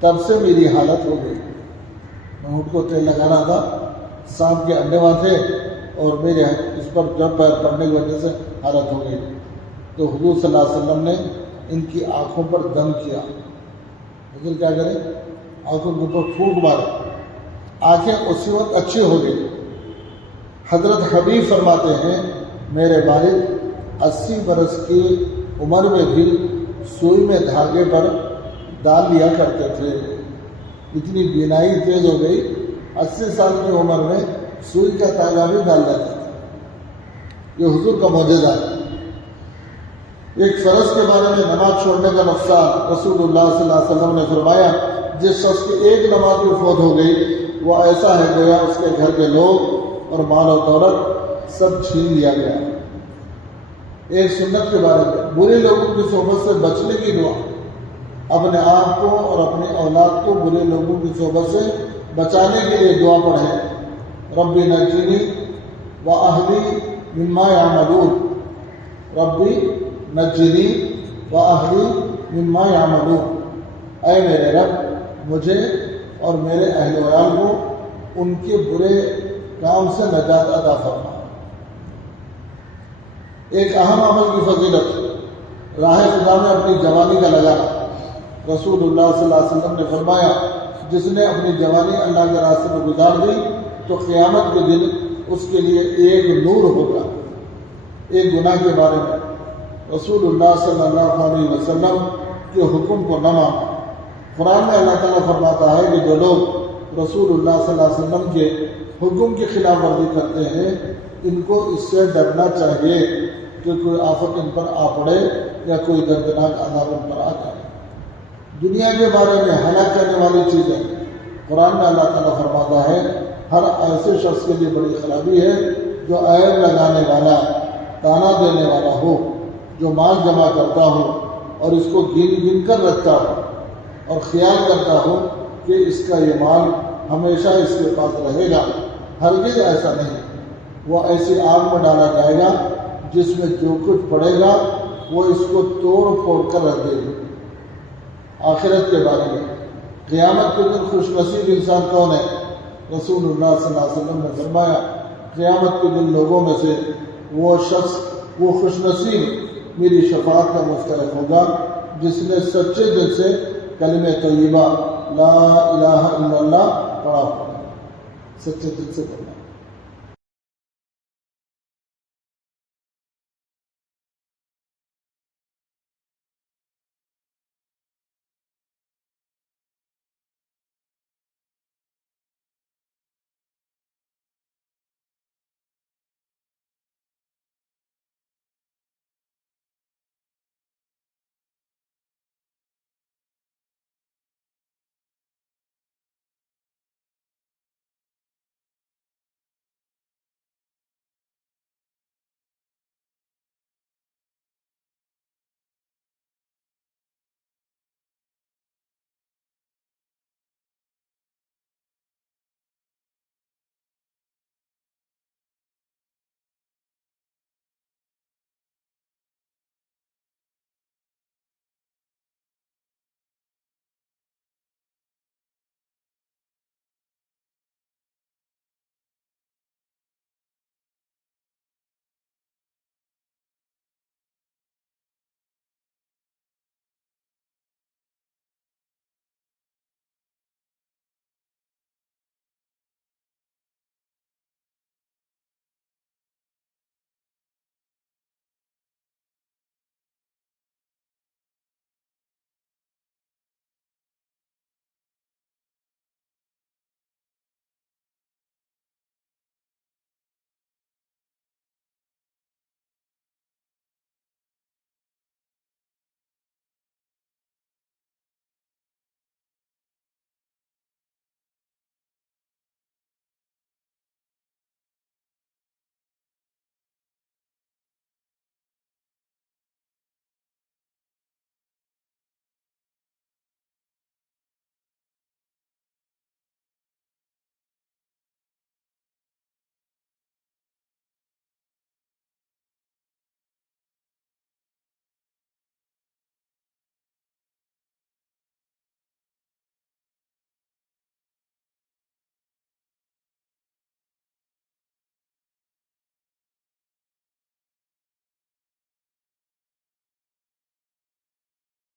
تب سے میری حالت ہو گئی۔ میں اونٹ کو تیل لگا رہا تھا، سانپ کے انڈے وہاں تھے اور میرے اس پر جب پیر پڑنے کی وجہ سے حالت ہو گئی۔ تو حضور صلی اللہ علیہ وسلم نے ان کی آنکھوں پر دم کیا۔ حضور کیا کرے؟ آنکھوں کے اوپر پھونک مارے، آنکھیں اسی وقت اچھی ہو گئی۔ حضرت حبیب فرماتے ہیں میرے والد 80 برس کی عمر میں بھی سوئی میں دھاگے پر ڈال لیا کرتے تھے۔ اتنی بینائی تیز ہو گئی، 80 سال کی عمر میں سوئی کا تاگا بھی ڈال دیتا تھا۔ یہ حضور کا معجزہ ہے۔ ایک فرض کے بارے میں نماز چھوڑنے کا نقصان رسول اللہ صلی اللہ علیہ وسلم نے فرمایا، جس شخص کی ایک نماز بھی فوت ہو گئی وہ ایسا ہے گویا اس کے گھر کے لوگ اور مال و دولت سب چھین لیا گیا۔ ایک سنت کے بارے میں برے لوگوں کی صحبت سے بچنے کی دعا، اپنے آپ کو اور اپنی اولاد کو برے لوگوں کی صحبت سے بچانے کے لیے دعا پڑھیں۔ ربی نجنی و اہلی مما یعملون، ربی نجنی و اہلی مما یعملون، اے میرے رب مجھے اور میرے اہل و عیال کو ان کے برے کام سے نجات عطا فرما۔ ایک اہم عمل کی فضیلت راہ خدا میں اپنی جوانی کا لگانا۔ رسول اللہ صلی اللہ علیہ وسلم نے فرمایا، جس نے اپنی جوانی اللہ کے راستے میں گزار دی تو قیامت کے دن اس کے لیے ایک نور ہوگا۔ ایک گناہ کے بارے میں رسول اللہ صلی اللہ علیہ وسلم کے حکم کو نہ مانا۔ قرآن میں اللہ تعالیٰ فرماتا ہے کہ جو لوگ رسول اللہ صلی اللہ علیہ وسلم کے حکم کی خلاف ورزی کرتے ہیں ان کو اس سے ڈرنا چاہیے کہ کوئی آفت ان پر آ پڑے یا کوئی دردناک عذاب ان پر آ جائے۔ دنیا کے بارے میں ہلاک کرنے والی چیزیں قرآن میں اللہ تعالیٰ فرماتا ہے، ہر ایسے شخص کے لیے بڑی خرابی ہے جو عیب لگانے والا، تانا دینے والا ہو، جو مال جمع کرتا ہو اور اس کو گن گن کر رکھتا ہو اور خیال کرتا ہو کہ اس کا یہ مال ہمیشہ اس کے پاس رہے گا۔ ہرگز ایسا نہیں، وہ ایسی آگ میں ڈالا جائے گا جس میں جو کچھ پڑے گا وہ اس کو توڑ پھوڑ کر رکھ دے گا۔ آخرت کے بارے میں قیامت کے دن خوش نصیب انسان کون ہے؟ رسول اللہ صلی اللہ علیہ وسلم نے فرمایا، قیامت کے دن لوگوں میں سے وہ شخص، وہ خوش نصیب میری شفاعت کا مستحق ہوگا جس نے سچے دل سے کلمہ طیبہ لا الہ الا اللہ پڑھا ہوگا۔ سچے دل سے پڑھنا۔